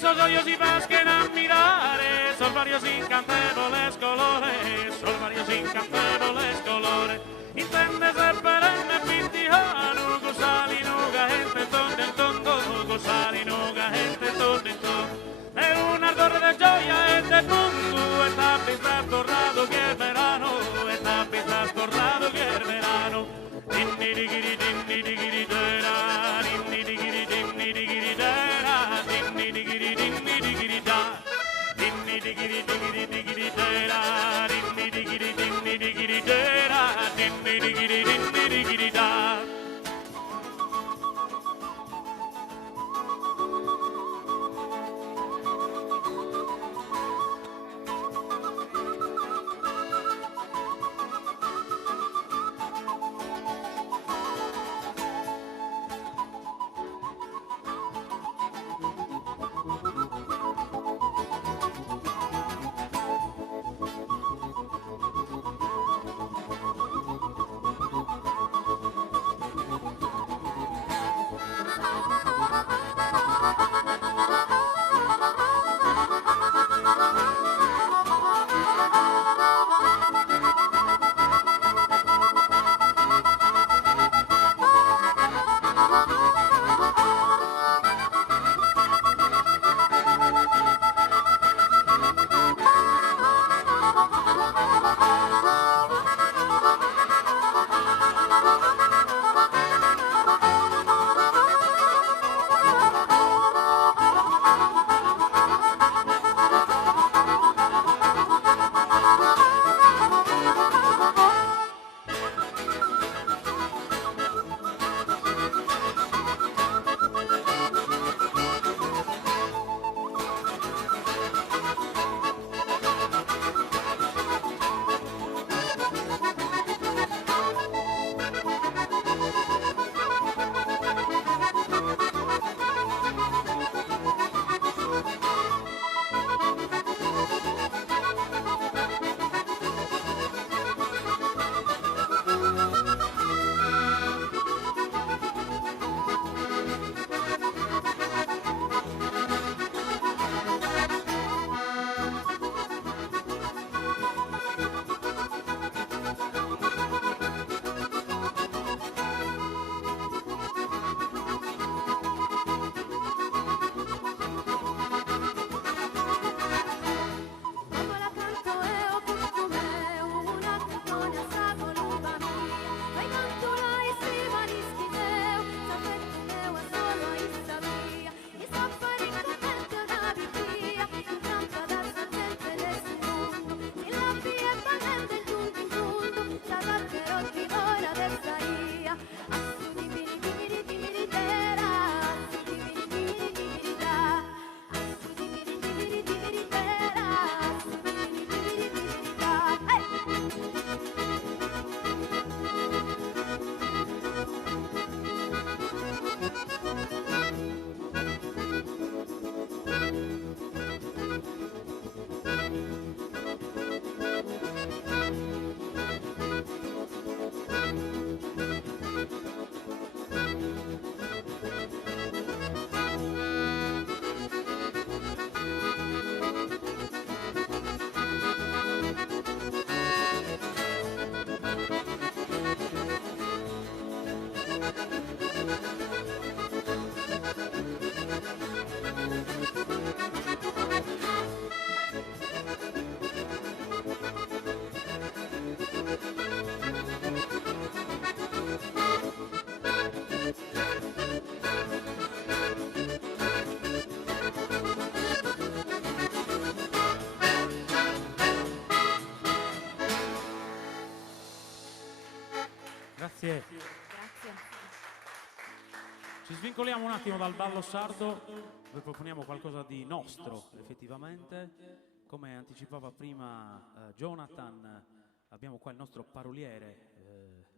Solloios y vasquen a mirare, son varios incantables colores, son varios incantables colores. Intendes de perenne pitijano, gozali nuga gente tonde en tondo, gozali nuga gente tonde en tondo. È un ardore de gioia e de punto, e tapis trastornado che il verano, e tapis trastornado che il verano. Dinni digiri dinni digiri dera, dinni digiri dinni digiri dera, dinni digiri dinni digiri da, dinni digiri digiri digiri dera, dinni digiri dinni digiri dera, dinni digiri dinni digiri da. Grazie. Grazie. Ci svincoliamo un attimo dal ballo sardo, vi proponiamo qualcosa di nostro, effettivamente. Come anticipava prima Jonathan, abbiamo qua il nostro paroliere,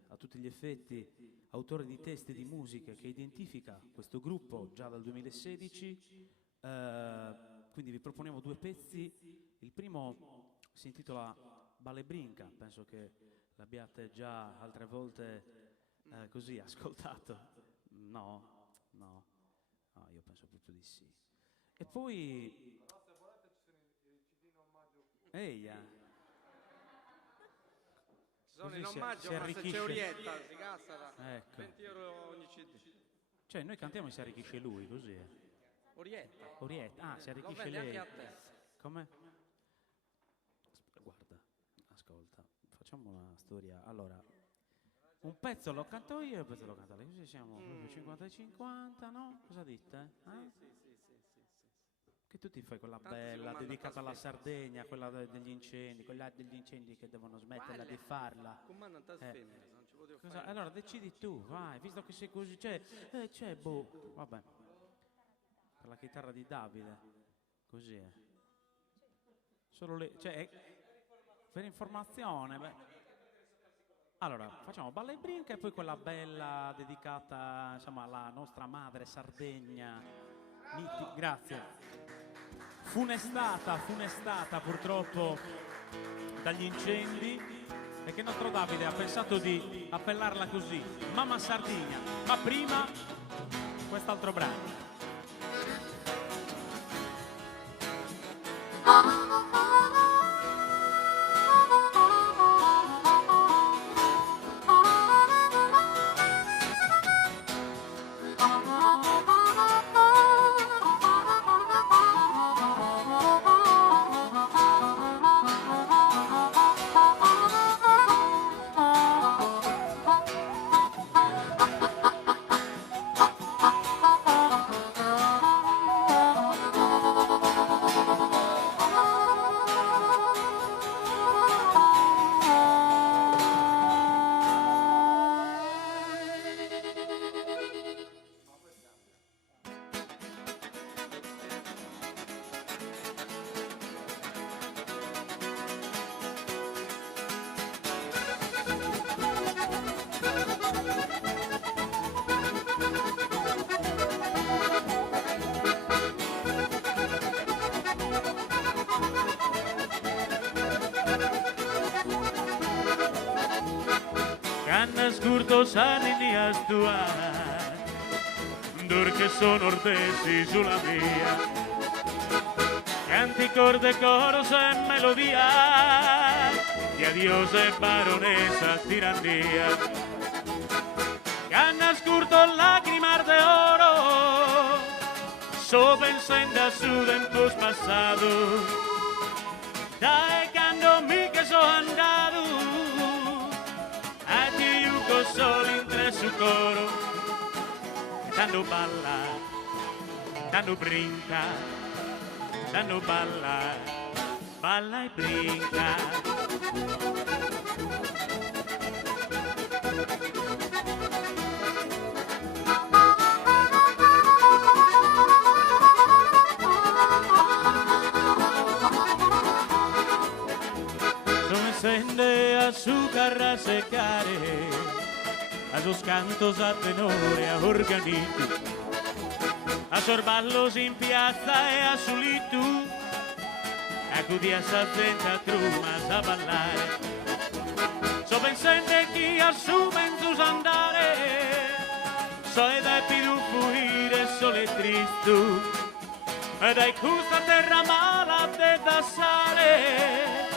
a tutti gli effetti, autore di testi di musiche che identifica questo gruppo già dal 2016. Quindi vi proponiamo due pezzi. Il primo si intitola Balebrinca, penso che l'abbiate già altre volte così ascoltato. No, io penso proprio di sì. E poi eia, Ci sono così in si omaggio, ma se arricchisce. c'è Orietta si cassa da Ecco. 20 euro ogni CD. Cioè noi cantiamo e si arricchisce lui, così. Orietta. Orietta, si Lo arricchisce vende lei. anche a te. Come? Guarda, ascolta, facciamo una storia. Allora, un pezzo lo canto io e un pezzo lo canta lei, così siamo proprio 50 e 50, no? Cosa dite? Sì. Che tu ti fai quella Tanto si bella, comanda dedicata alla trasferta. Sardegna, quella degli incendi, quella degli incendi che devono smetterla di farla. Comanda un trasfemmina, non ci potevo Cosa? fare. Allora decidi tu, vai, visto che sei così, c'è, boh, vabbè. Per la chitarra di Davide, così è. Solo le, cioè, per informazione, beh. Allora, facciamo Balla e Brinca e poi quella bella dedicata, insomma, alla nostra madre Sardegna. Grazie. Funestata purtroppo dagli incendi, e che il nostro Davide ha pensato di appellarla così, Mamma Sardegna, ma prima quest'altro brano. Canna scurto sani di astua, dur che sono ordesi sulla via, canti corde coros e melodia, di adios e baronesa tirannia. Canna scurto lagrimar de oro, so pensando a su tiempos passados, da quando mi que so andado, solo in tre su coro, danno balla, danno brinca, danno balla, balla e brinca. Son encende azúcar a secare, a sus cantos a tenore, a organito, a sorballos in piazza e a solitu, a cudia sa zenta trumas a ballare. So pensando chi assume in sus andare, so ed è più fuire sole tristu, ed è custa terra mala de da sale,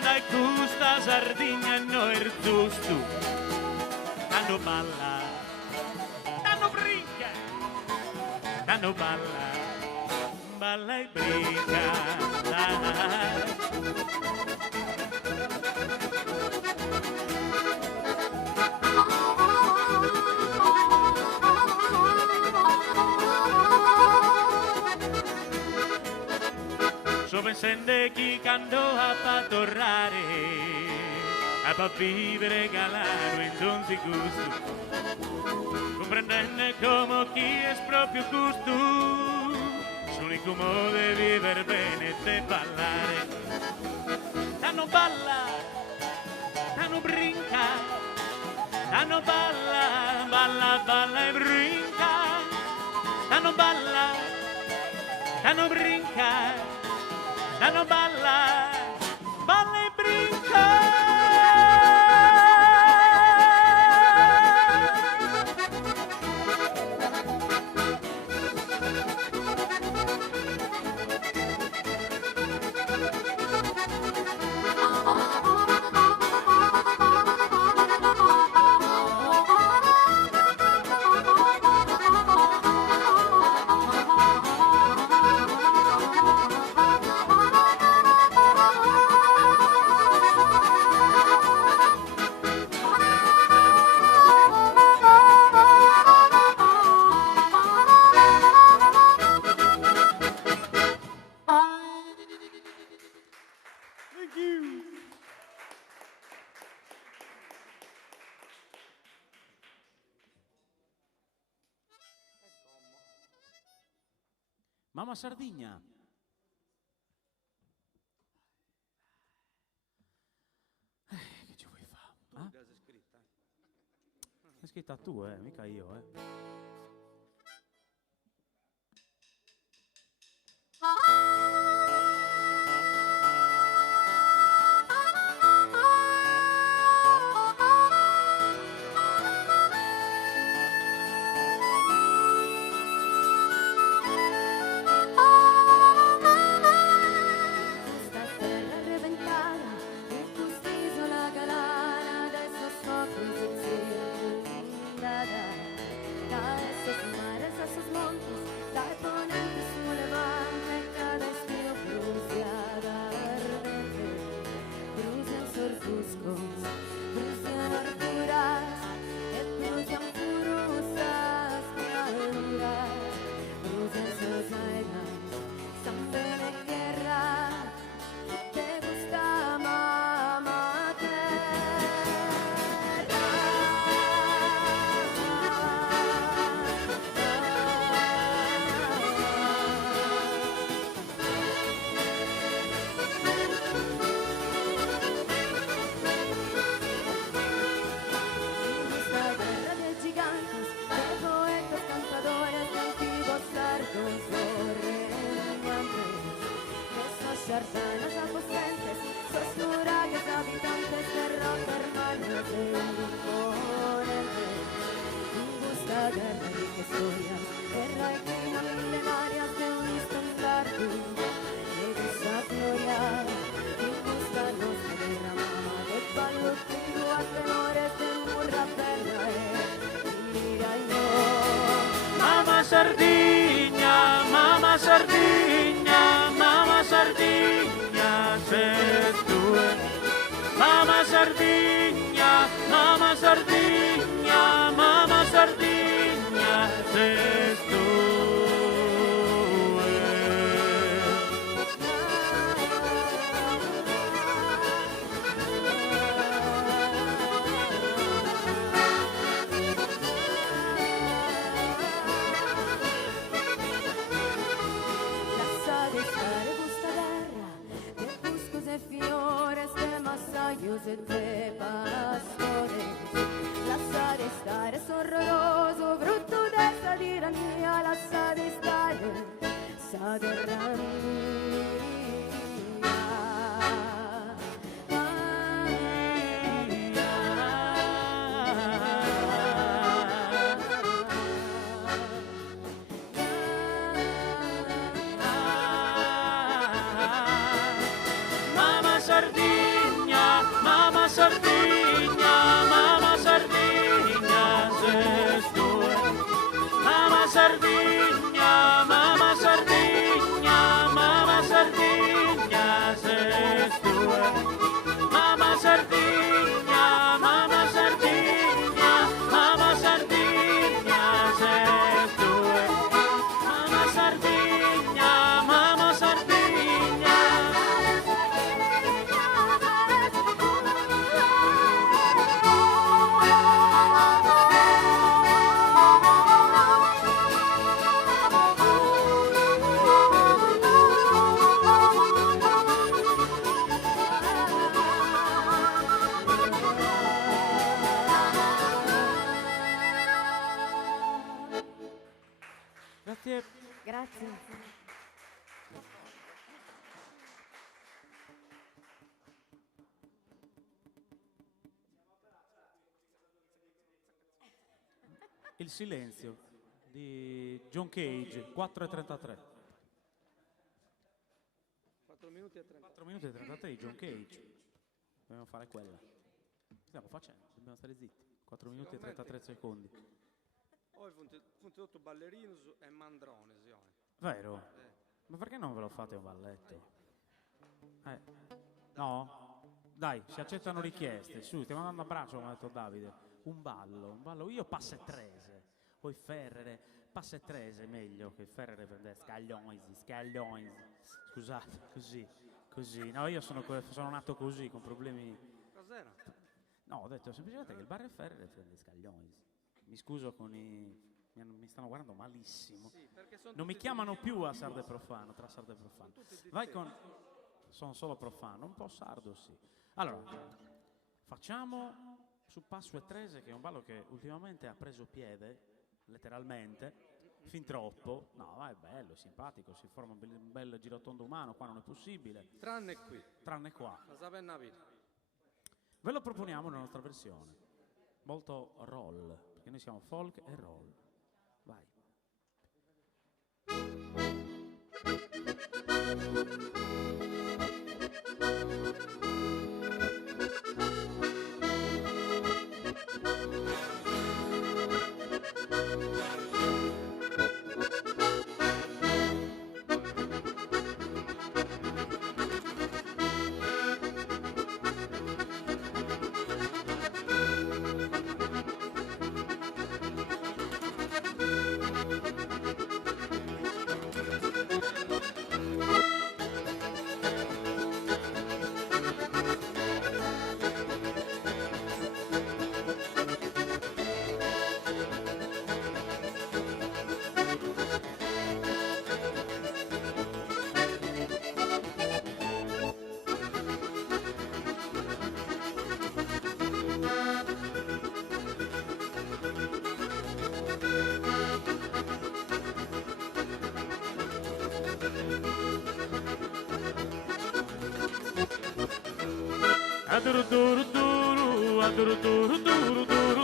dai custa Sardegna e no erzustu. Danno balla, danno brinca, danno balla, balla e brinca. So pensando chi cantò a tornare, a vivere galano in tanti gusti, comprendendo come chi è proprio gusto, l'unico modo di vivere bene e di ballare. Tanno balla, tanno brinca, tanno balla, balla, balla e brinca, tanno balla, tanno brinca, tanno balla, balla e brinca. Mamma Sardigna. Che ci vuoi fare? Ah? Sei scritta. È scritta tu, mica io, Mamma Sardigna, mamma Sardigna, mamma Sardigna, sei tu. Mamma Sardigna, mamma Sardigna, mamma Sardigna, sei tu. Grazie. Grazie. Il silenzio di John Cage, 4:33. 4 minuti e 30. 4 minuti e 33 di John Cage. Dobbiamo fare quella. Stiamo facendo, dobbiamo stare zitti. 4 minuti e 33 secondi. Poi funte tutto ballerino e mandrone, signore. Vero? Ma perché non ve lo fate un balletto? No? Dai, si accettano richieste. Su, stiamo andando a braccio, come ha detto Davide. Un ballo. Io passo e trese. Poi Ferrere, passo e trese meglio che Ferrere prende scaglioni. Scusate, così. No, io sono nato così, con problemi. Cos'era? No, ho detto semplicemente che il bar e Ferrere prende scaglioni. Mi scuso con mi stanno guardando malissimo. Sì, perché sono Non mi tutti chiamano zittitti. più a sardo e profano, tra sardo e profano. Tutti zittitti. Vai con. Sono solo profano, un po' sardo, sì. Allora, facciamo su Passo e Trese, che è un ballo che ultimamente ha preso piede, letteralmente, fin troppo. No, ma è bello, è simpatico, si forma un bel girotondo umano, qua non è possibile. Tranne qui. Tranne qua. La sapenna vita. Ve lo proponiamo nella nostra versione, molto roll, perché noi siamo folk e roll. Vai.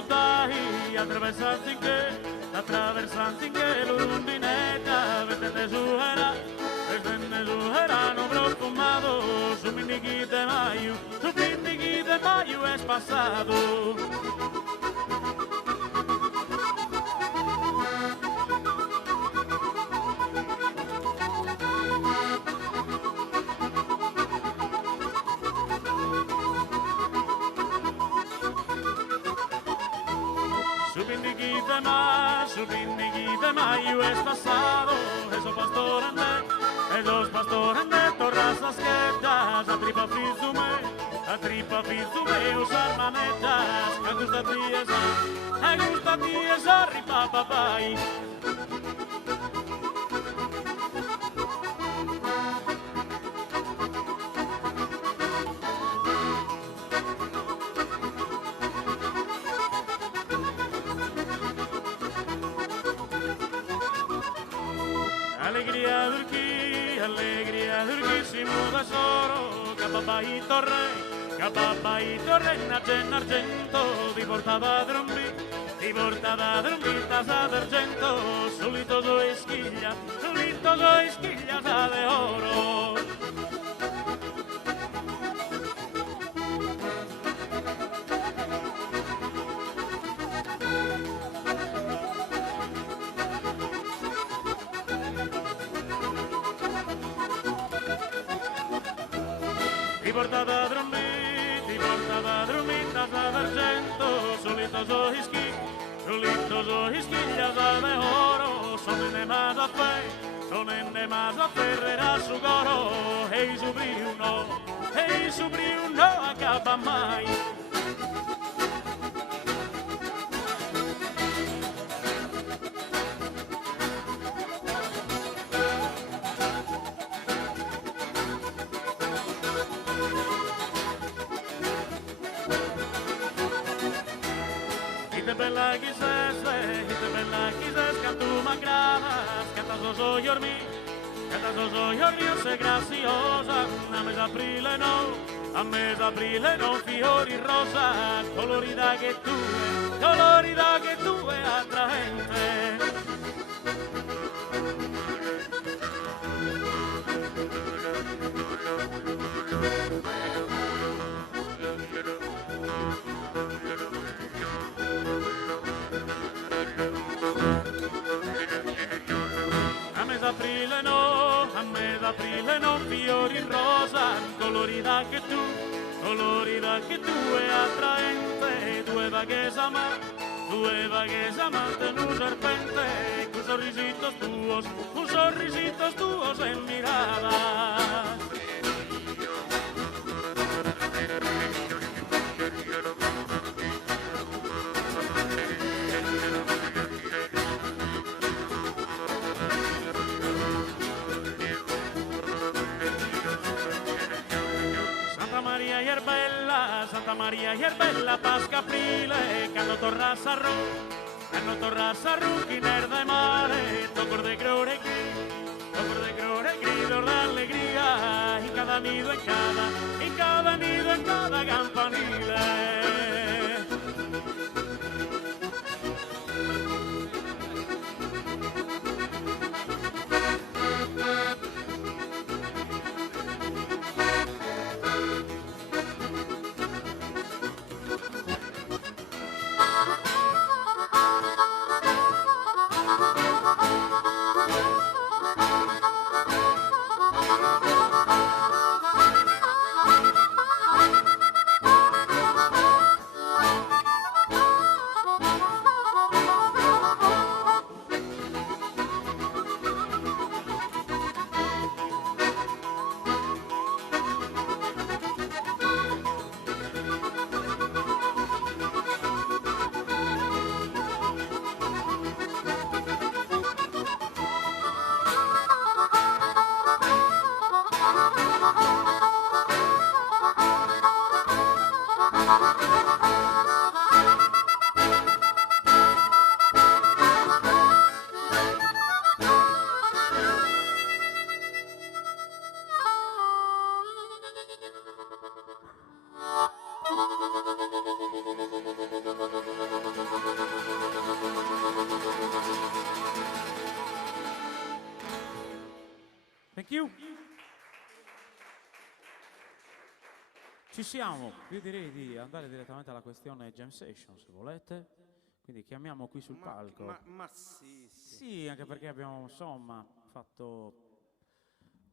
Dai, attraversando che l'urundinetta, vestende su erano profumato, su pindichi de maio è passato. Su pindichi de maio es pasado, esos pastores de torras asquetas, a tripa fizume, usar manetas, a gusta tiesa, ripa papai. Alegría durquísimo tesoro, Capabbaito re, nace argento, di portava drumbitas d'argento, solito due schiglia de oro. Ti portava drumbitas d'argento, solito schiglia de oro, sono más a ferrera su coro, e su brio no acaba mai. bella quizás, cantu magradas, canta so yormi, se graziosa, a mes aprile no, fiori rosa, colorida che tu è attraente. A mes aprile no, fiori rosa, colorida che tu è attraente. Due vaghes amante en un serpente, con sorrisitos tuos en mirada. Santa Maria Ierbella, Pasca Aprile, quando torras a Ru, quiner de mare, tocor de creure grillos de alegría, y cada nido en cada campanile. Thank you. Ci siamo, io direi di andare direttamente alla questione jam session se volete, quindi chiamiamo qui sul palco. Ma sì. Sì, anche perché abbiamo insomma fatto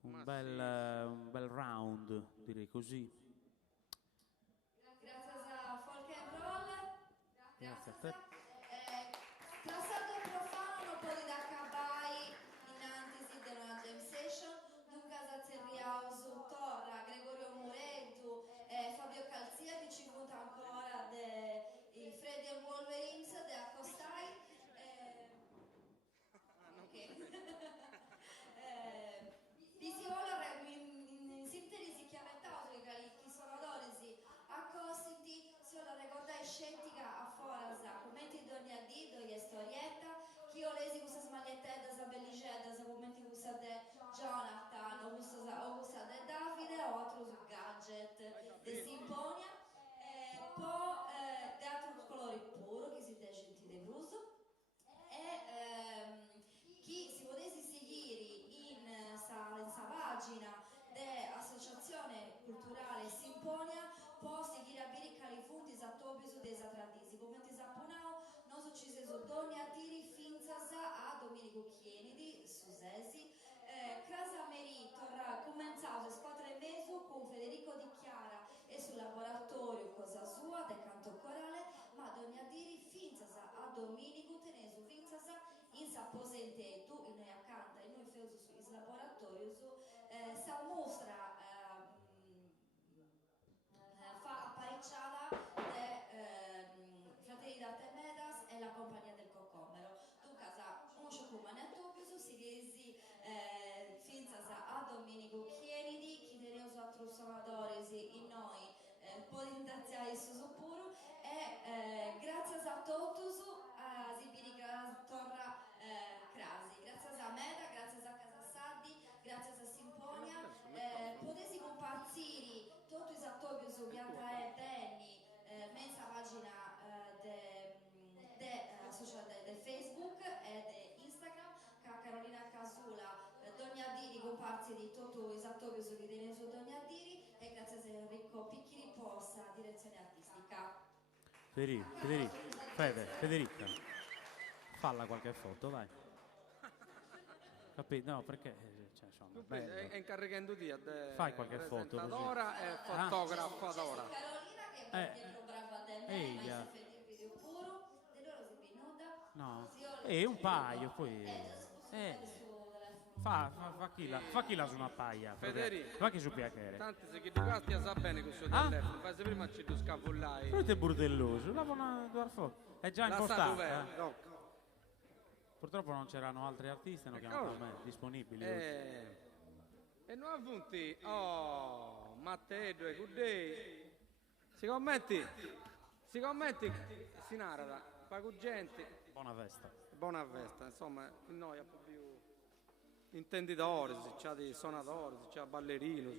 un bel round, direi così. Grazie a Folk and Roll. Grazie a te. Traçado profano non pode dar cabai in antisi de una jam session, nunca zazzerriao su Torra, Gregorio Muretu, Fabio Calzia che ci conta ancora i Freddy and Wolverines de Accostai. Visiolo in sintesi chiamettato che sono adorisi accostiti se la ricordai scettica a forasa commenti d'ogni addido e storietta chi ho lesi questa smaglietta da belligetta sa commenti questa de Jonathan o questa de Davide o altro su gadget de Simponia poi de altro colori puro che si te sentite bruso e chi si potesse seguire in sa pagina dell'Associazione Culturale Simponia può seguire a Birica i funti sattobi su desa tradisi come ti sapunao non succise su donne a tiri finzasa a Domenico Chienidi su Sesi Crasa Merito commenzato squadra e mezzo con Federico Di Chiara e sul laboratorio Cosa Sua del canto corale ma donne a tiri finzasa a Domenico tenesu finzasa in sapposente tu in noi accanto e noi feuso su il laboratorio su sa mostra fa apparecciata de Fratelli d'Arte Medas e la compagnia del Cocomero tu casa un sciocumane tu si resi finzasa a Domenico Chienidi chi teneso a Trussamadores in noi poi ringraziare il suo puro e grazie a tutti farsi di tutto esatto che so che tiene su Dogna Diri e grazie a Enrico Picchiri possa direzione artistica. Federica, falla qualche foto, dai. Capito? No, perché cioè, insomma, bello. È incaricando di Fai qualche foto così. presentadora e fotografa d'ora. Carolina che è proprio brava a te, Eia. il video puro, di loro si binuda. No. Un paio, poi. Fa chi la su una paia. Federico. Fa chi su piacere. Tanti se chi di qua stia sa bene con il suo telefono, fai se prima ci tu scavullai. Non è burdelloso, lava una foto. È già La sa impostata. dov'è? No. Purtroppo non c'erano altri artisti, hanno chiamato a me, disponibili. E non avvunti, Matteo e Gudei. Si commenti, si narra, pago gente. Buona festa. Buona festa, insomma, noi un po' più intenditori, se c'è di suonatori, se c'è ballerino.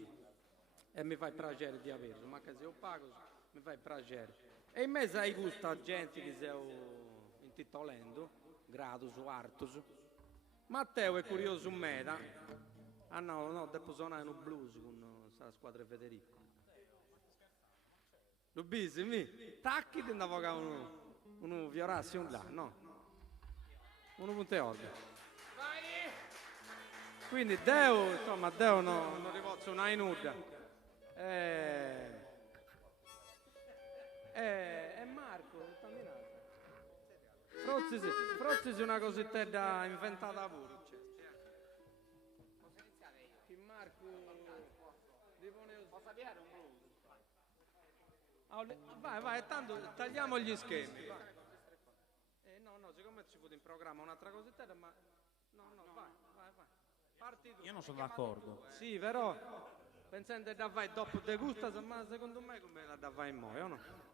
E mi fa piacere di averlo, ma che se io pago mi fa piacere. E in mezzo ai gusti gente che si intitolando, Gradus o Artus. Matteo è curioso in meta. Ah no, devo suonare un blues con la squadra Federico. Lo bisi, mi? Tacchi di andare a uno viorassi un là, no? 1.8. Quindi Deo, insomma, Deo non rivolge una inuda. E Marco, Frozzi una cosetta inventata pure. Che Marco posso avviare un blues? Vai, tanto tagliamo gli schemi. Vai. No, siccome ci fu in programma un'altra cosetta, ma no, vai. Parti tu. Io non sono d'accordo. Sì, però pensando da vai dopo te gusta, ma secondo me come la da vai in mo', o no?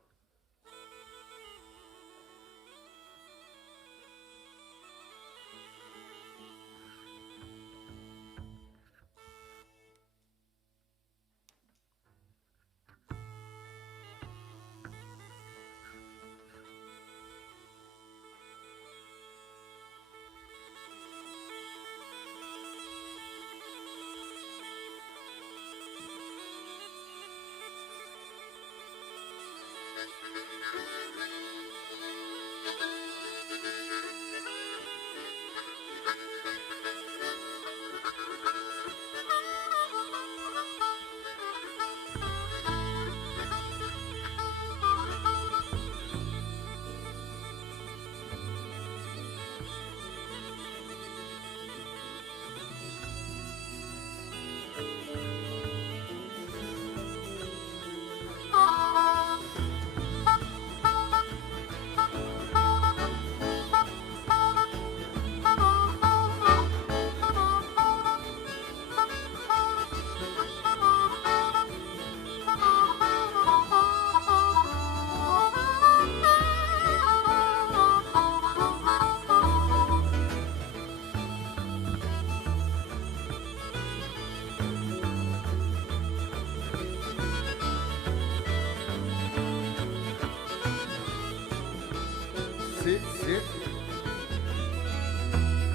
Sì.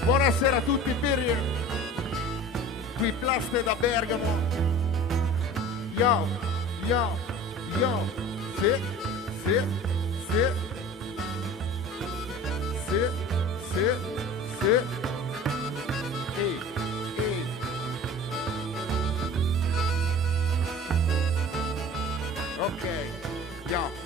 Buonasera a tutti, Pirri. Qui Plaste da Bergamo. Yo. Sì. Ehi. Ok, yo.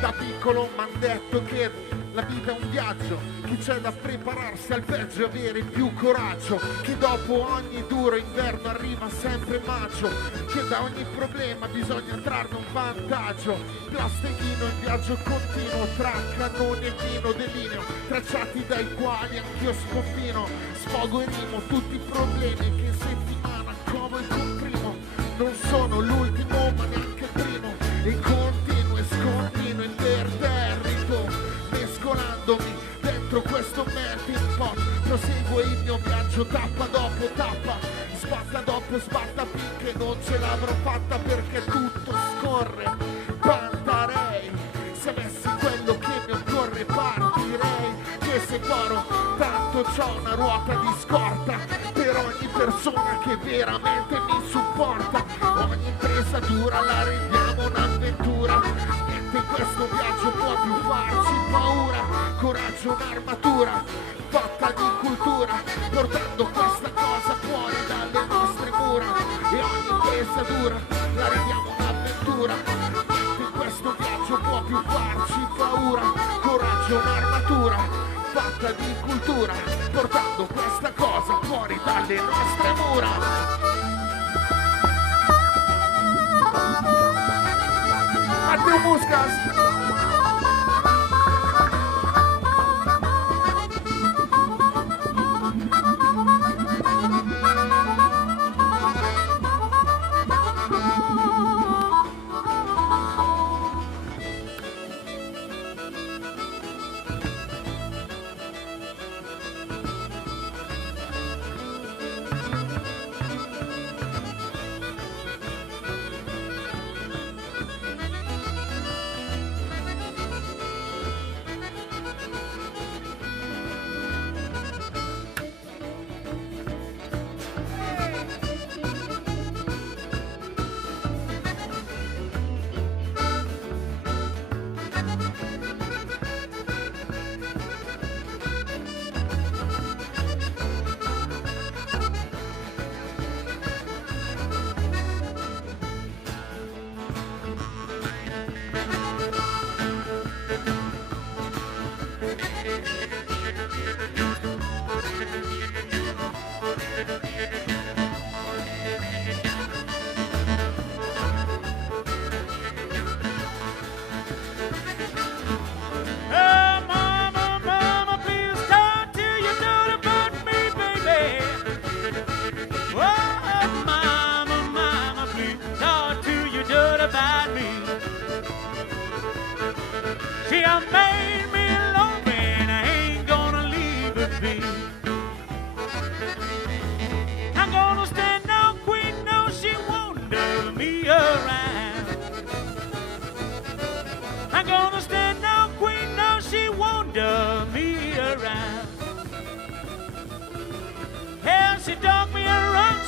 Da piccolo m'han detto che la vita è un viaggio, che c'è da prepararsi al peggio e avere più coraggio, che dopo ogni duro inverno arriva sempre maggio, che da ogni problema bisogna trarne un vantaggio. Plastichino in viaggio continuo tra cannoni e vino delineo, tracciati dai quali anch'io sconfino, sfogo e rimo tutti i problemi che in settimana covo e comprimo. Non sono l'ultimo ma neanche il primo, e continuo e scontinuo imperterrito, mescolandomi dentro questo melting pot. Proseguo il mio viaggio tappa dopo tappa, sbatta dopo sbatta finché non ce l'avrò fatta, perché tutto scorre. Pantarei, se avessi quello che mi occorre partirei, che separo, tanto c'ho una ruota di scorta per ogni persona che veramente mi supporta. Ogni impresa dura la rendiamo un'avventura, niente in questo viaggio può più farci paura. Coraggio un'armatura fatta di cultura, portando questa cosa fuori dalle nostre mura. E ogni impresa dura la rendiamo un'avventura, niente in questo viaggio può più farci paura. Coraggio un'armatura fatta di cultura, portando questa cosa fuori dalle nostre mura. Matteo Muscas.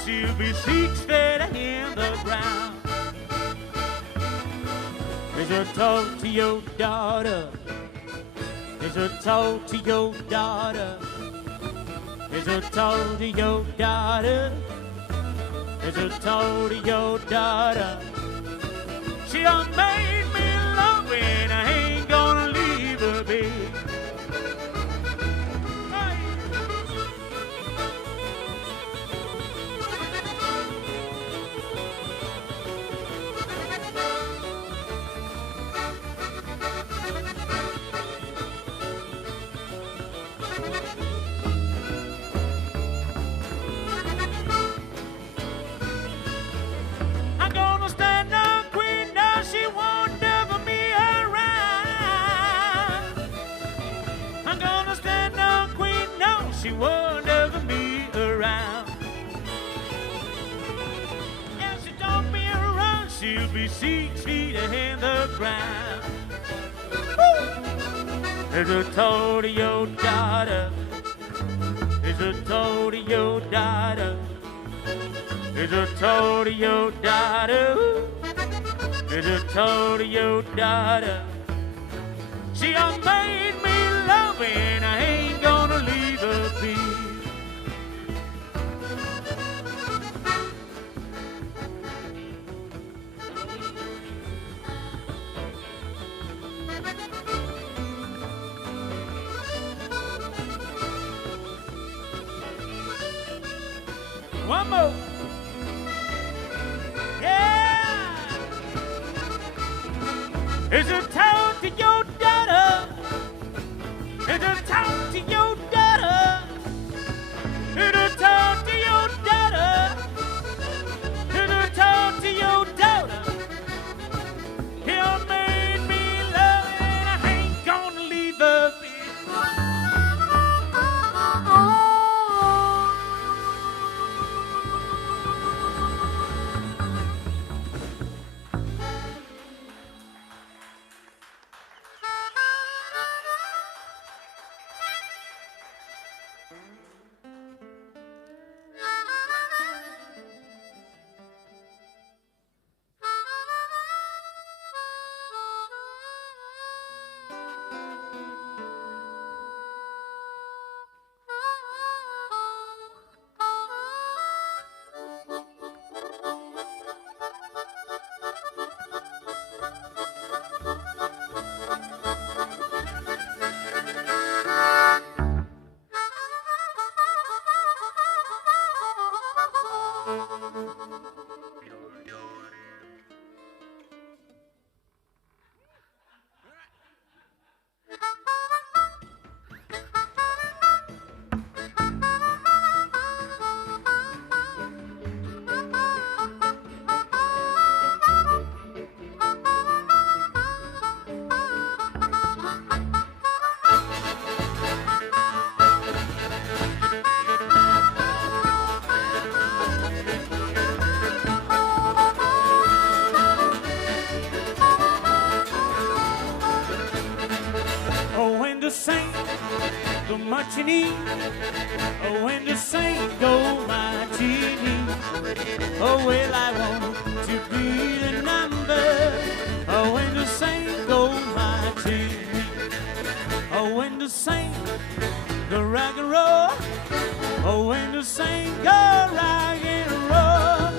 She'll be 6 feet in the ground. As you talk to your daughter, as you talk to your daughter, as you talk to your daughter, as you talk to your daughter, she done made me love her and I ain't gonna leave her, babe. She won't ever be around. Yeah, she don't be around. She'll be 6 feet in the ground. There's a toad to your daughter. There's a toad to your daughter. There's a toad to your daughter. There's a toad to your daughter. She done made me love her and I ain't gonna leave her be. One more. Yeah. Is it town to your daughter? Is it town to your daughter? Is it town to your daughter? Is it town to your daughter? You made me love and I ain't gonna leave her be. go marching, oh, when the saints go marching, oh, well, I want to be the number, oh, when the saints go marching, oh, when the saints go rock and roll, oh, when the saints go rock and roll,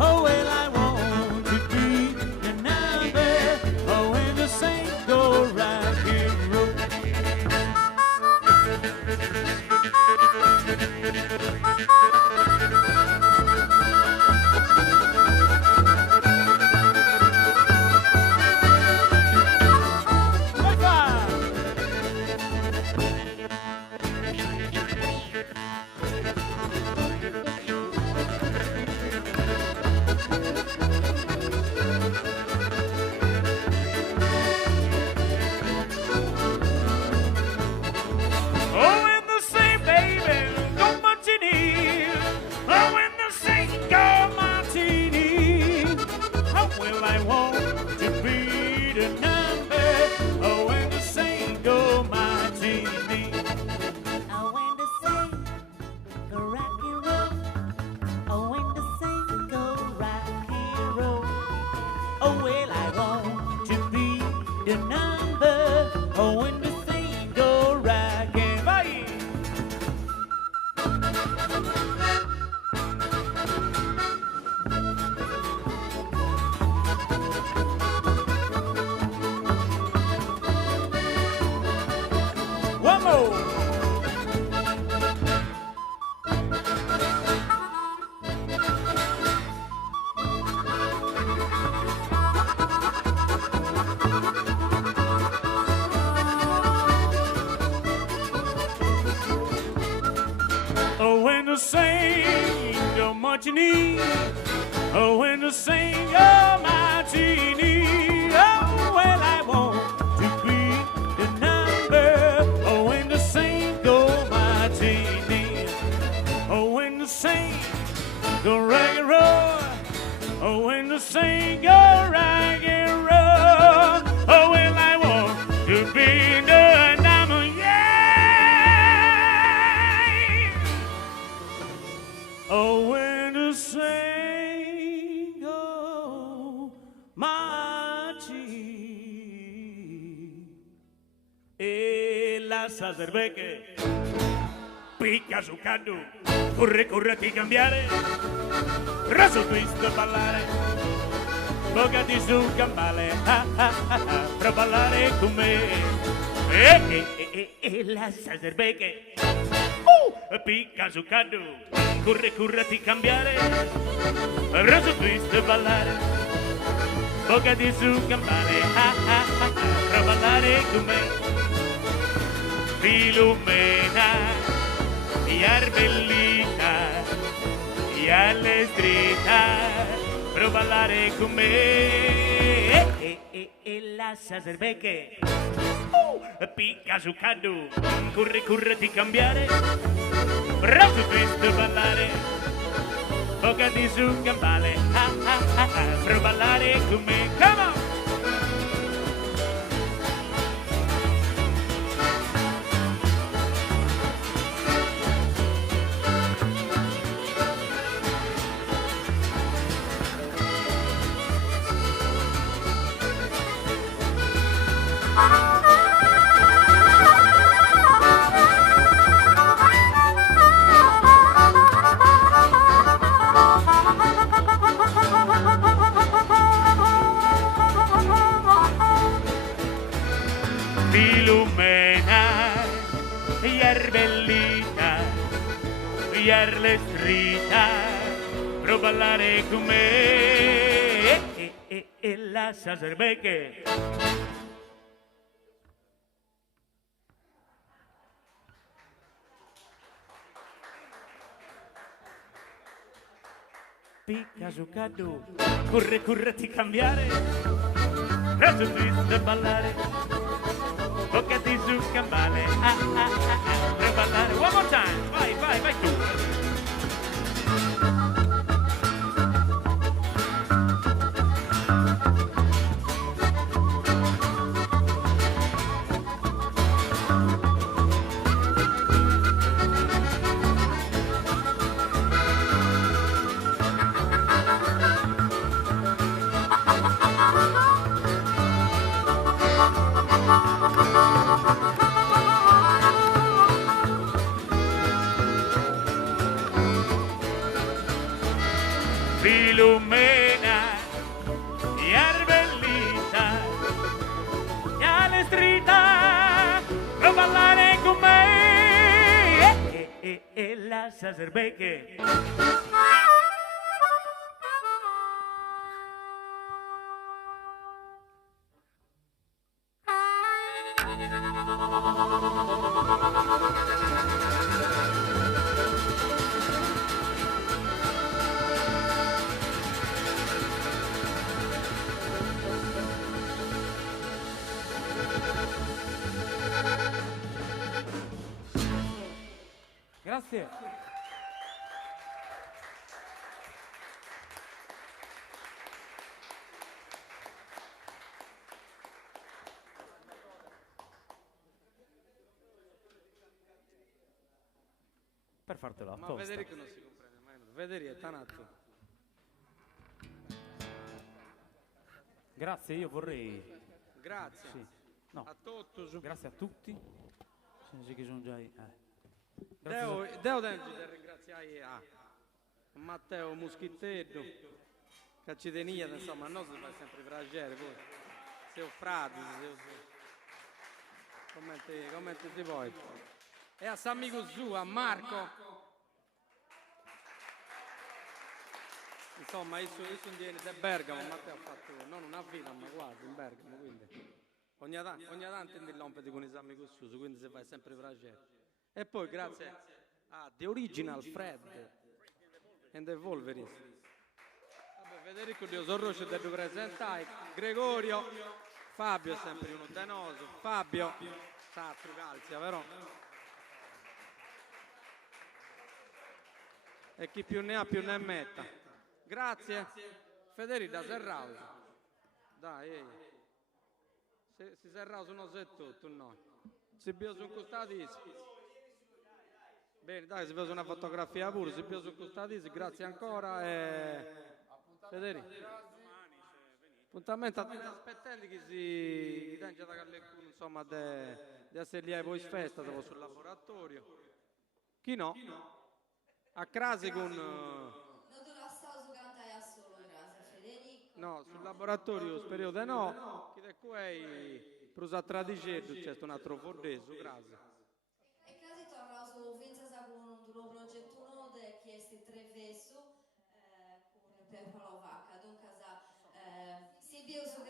oh, well, I want to be the number, oh, when the saints go rock and roll. Oh, when the saints go marching, oh, well, I want to be the number. Oh, when the saints go marching, oh, when the saints go rock and roll, oh, when the saints go rock and roll, oh, well, I want to be the number, yeah. Oh, when the saints e la Sazerbeke picca su canto, corre a cambiare, raso twist ballare, bocati su gambale, per ballare con me, e la Sazerbeke picca su canto, corre a cambiare, raso twist ballare, bocati su gambale, per ballare con me. Filomena, iar bellita, iar lestrita, per ballare con me. E la Sazerbeke picca su canto, corre ti cambiare, raso twist ballare, bocati su gambale, per ballare con me. Come on! Filomena, iar bellita, iar lestrita, per ballare con me. E la Sazerbeke picca su canto, corre ti cambiare, raso twist ballare, boccati su gambale, per ballare. One more time, vai tu. assa serbecche. Grazie. Per fartelo Ma apposta. Federico non si comprende mai. Federico è tanato. Grazie, io vorrei... Grazie. Sì. No, A tutti. grazie a tutti. Sì, che sono già... Grazie Deo tempo di ringraziare a Matteo Muschittedo, che ci tenia, insomma, a noi si fa sempre piacere, poi. Sei frati, commenti di voi. E a San amico suo, a Marco. Insomma, io sono di Bergamo, Matteo ha fatto non una vita, ma quasi in Bergamo, quindi ogni tanto interrompete con i amici suoi, quindi si fa sempre piacere. E poi grazie a The Original Fred and the Wolverines. Vabbè, Federico Dio Sorroce devo presentare, Gregorio, Fabio è sempre uno denoso, Fabio, Satro Calzia, però. E chi più ne ha più ne metta. Grazie. Federico da Serrauso. Dai, si Serrauso non sei tutto, no. Si bio sono costatissimi. Bene, dai, si vede una fotografia pure, si bio sono costatissimi, grazie ancora e... Federico. Appuntamento aspettando che si tenga da qualcuno, insomma, di essere lì ai Voice Festa, dopo sul laboratorio. Chi no? A crasi con... Non te lo stavo cantare a solo, grazie Federico. No, sul laboratorio spero di no. Chi da qui per usare tradicendo c'è un altro fordeso, grazie. E crasi torna su Vinza con un nuovo progetto nuovo che è sti tre verso con per Paolo Vacca. Dunque, si vede su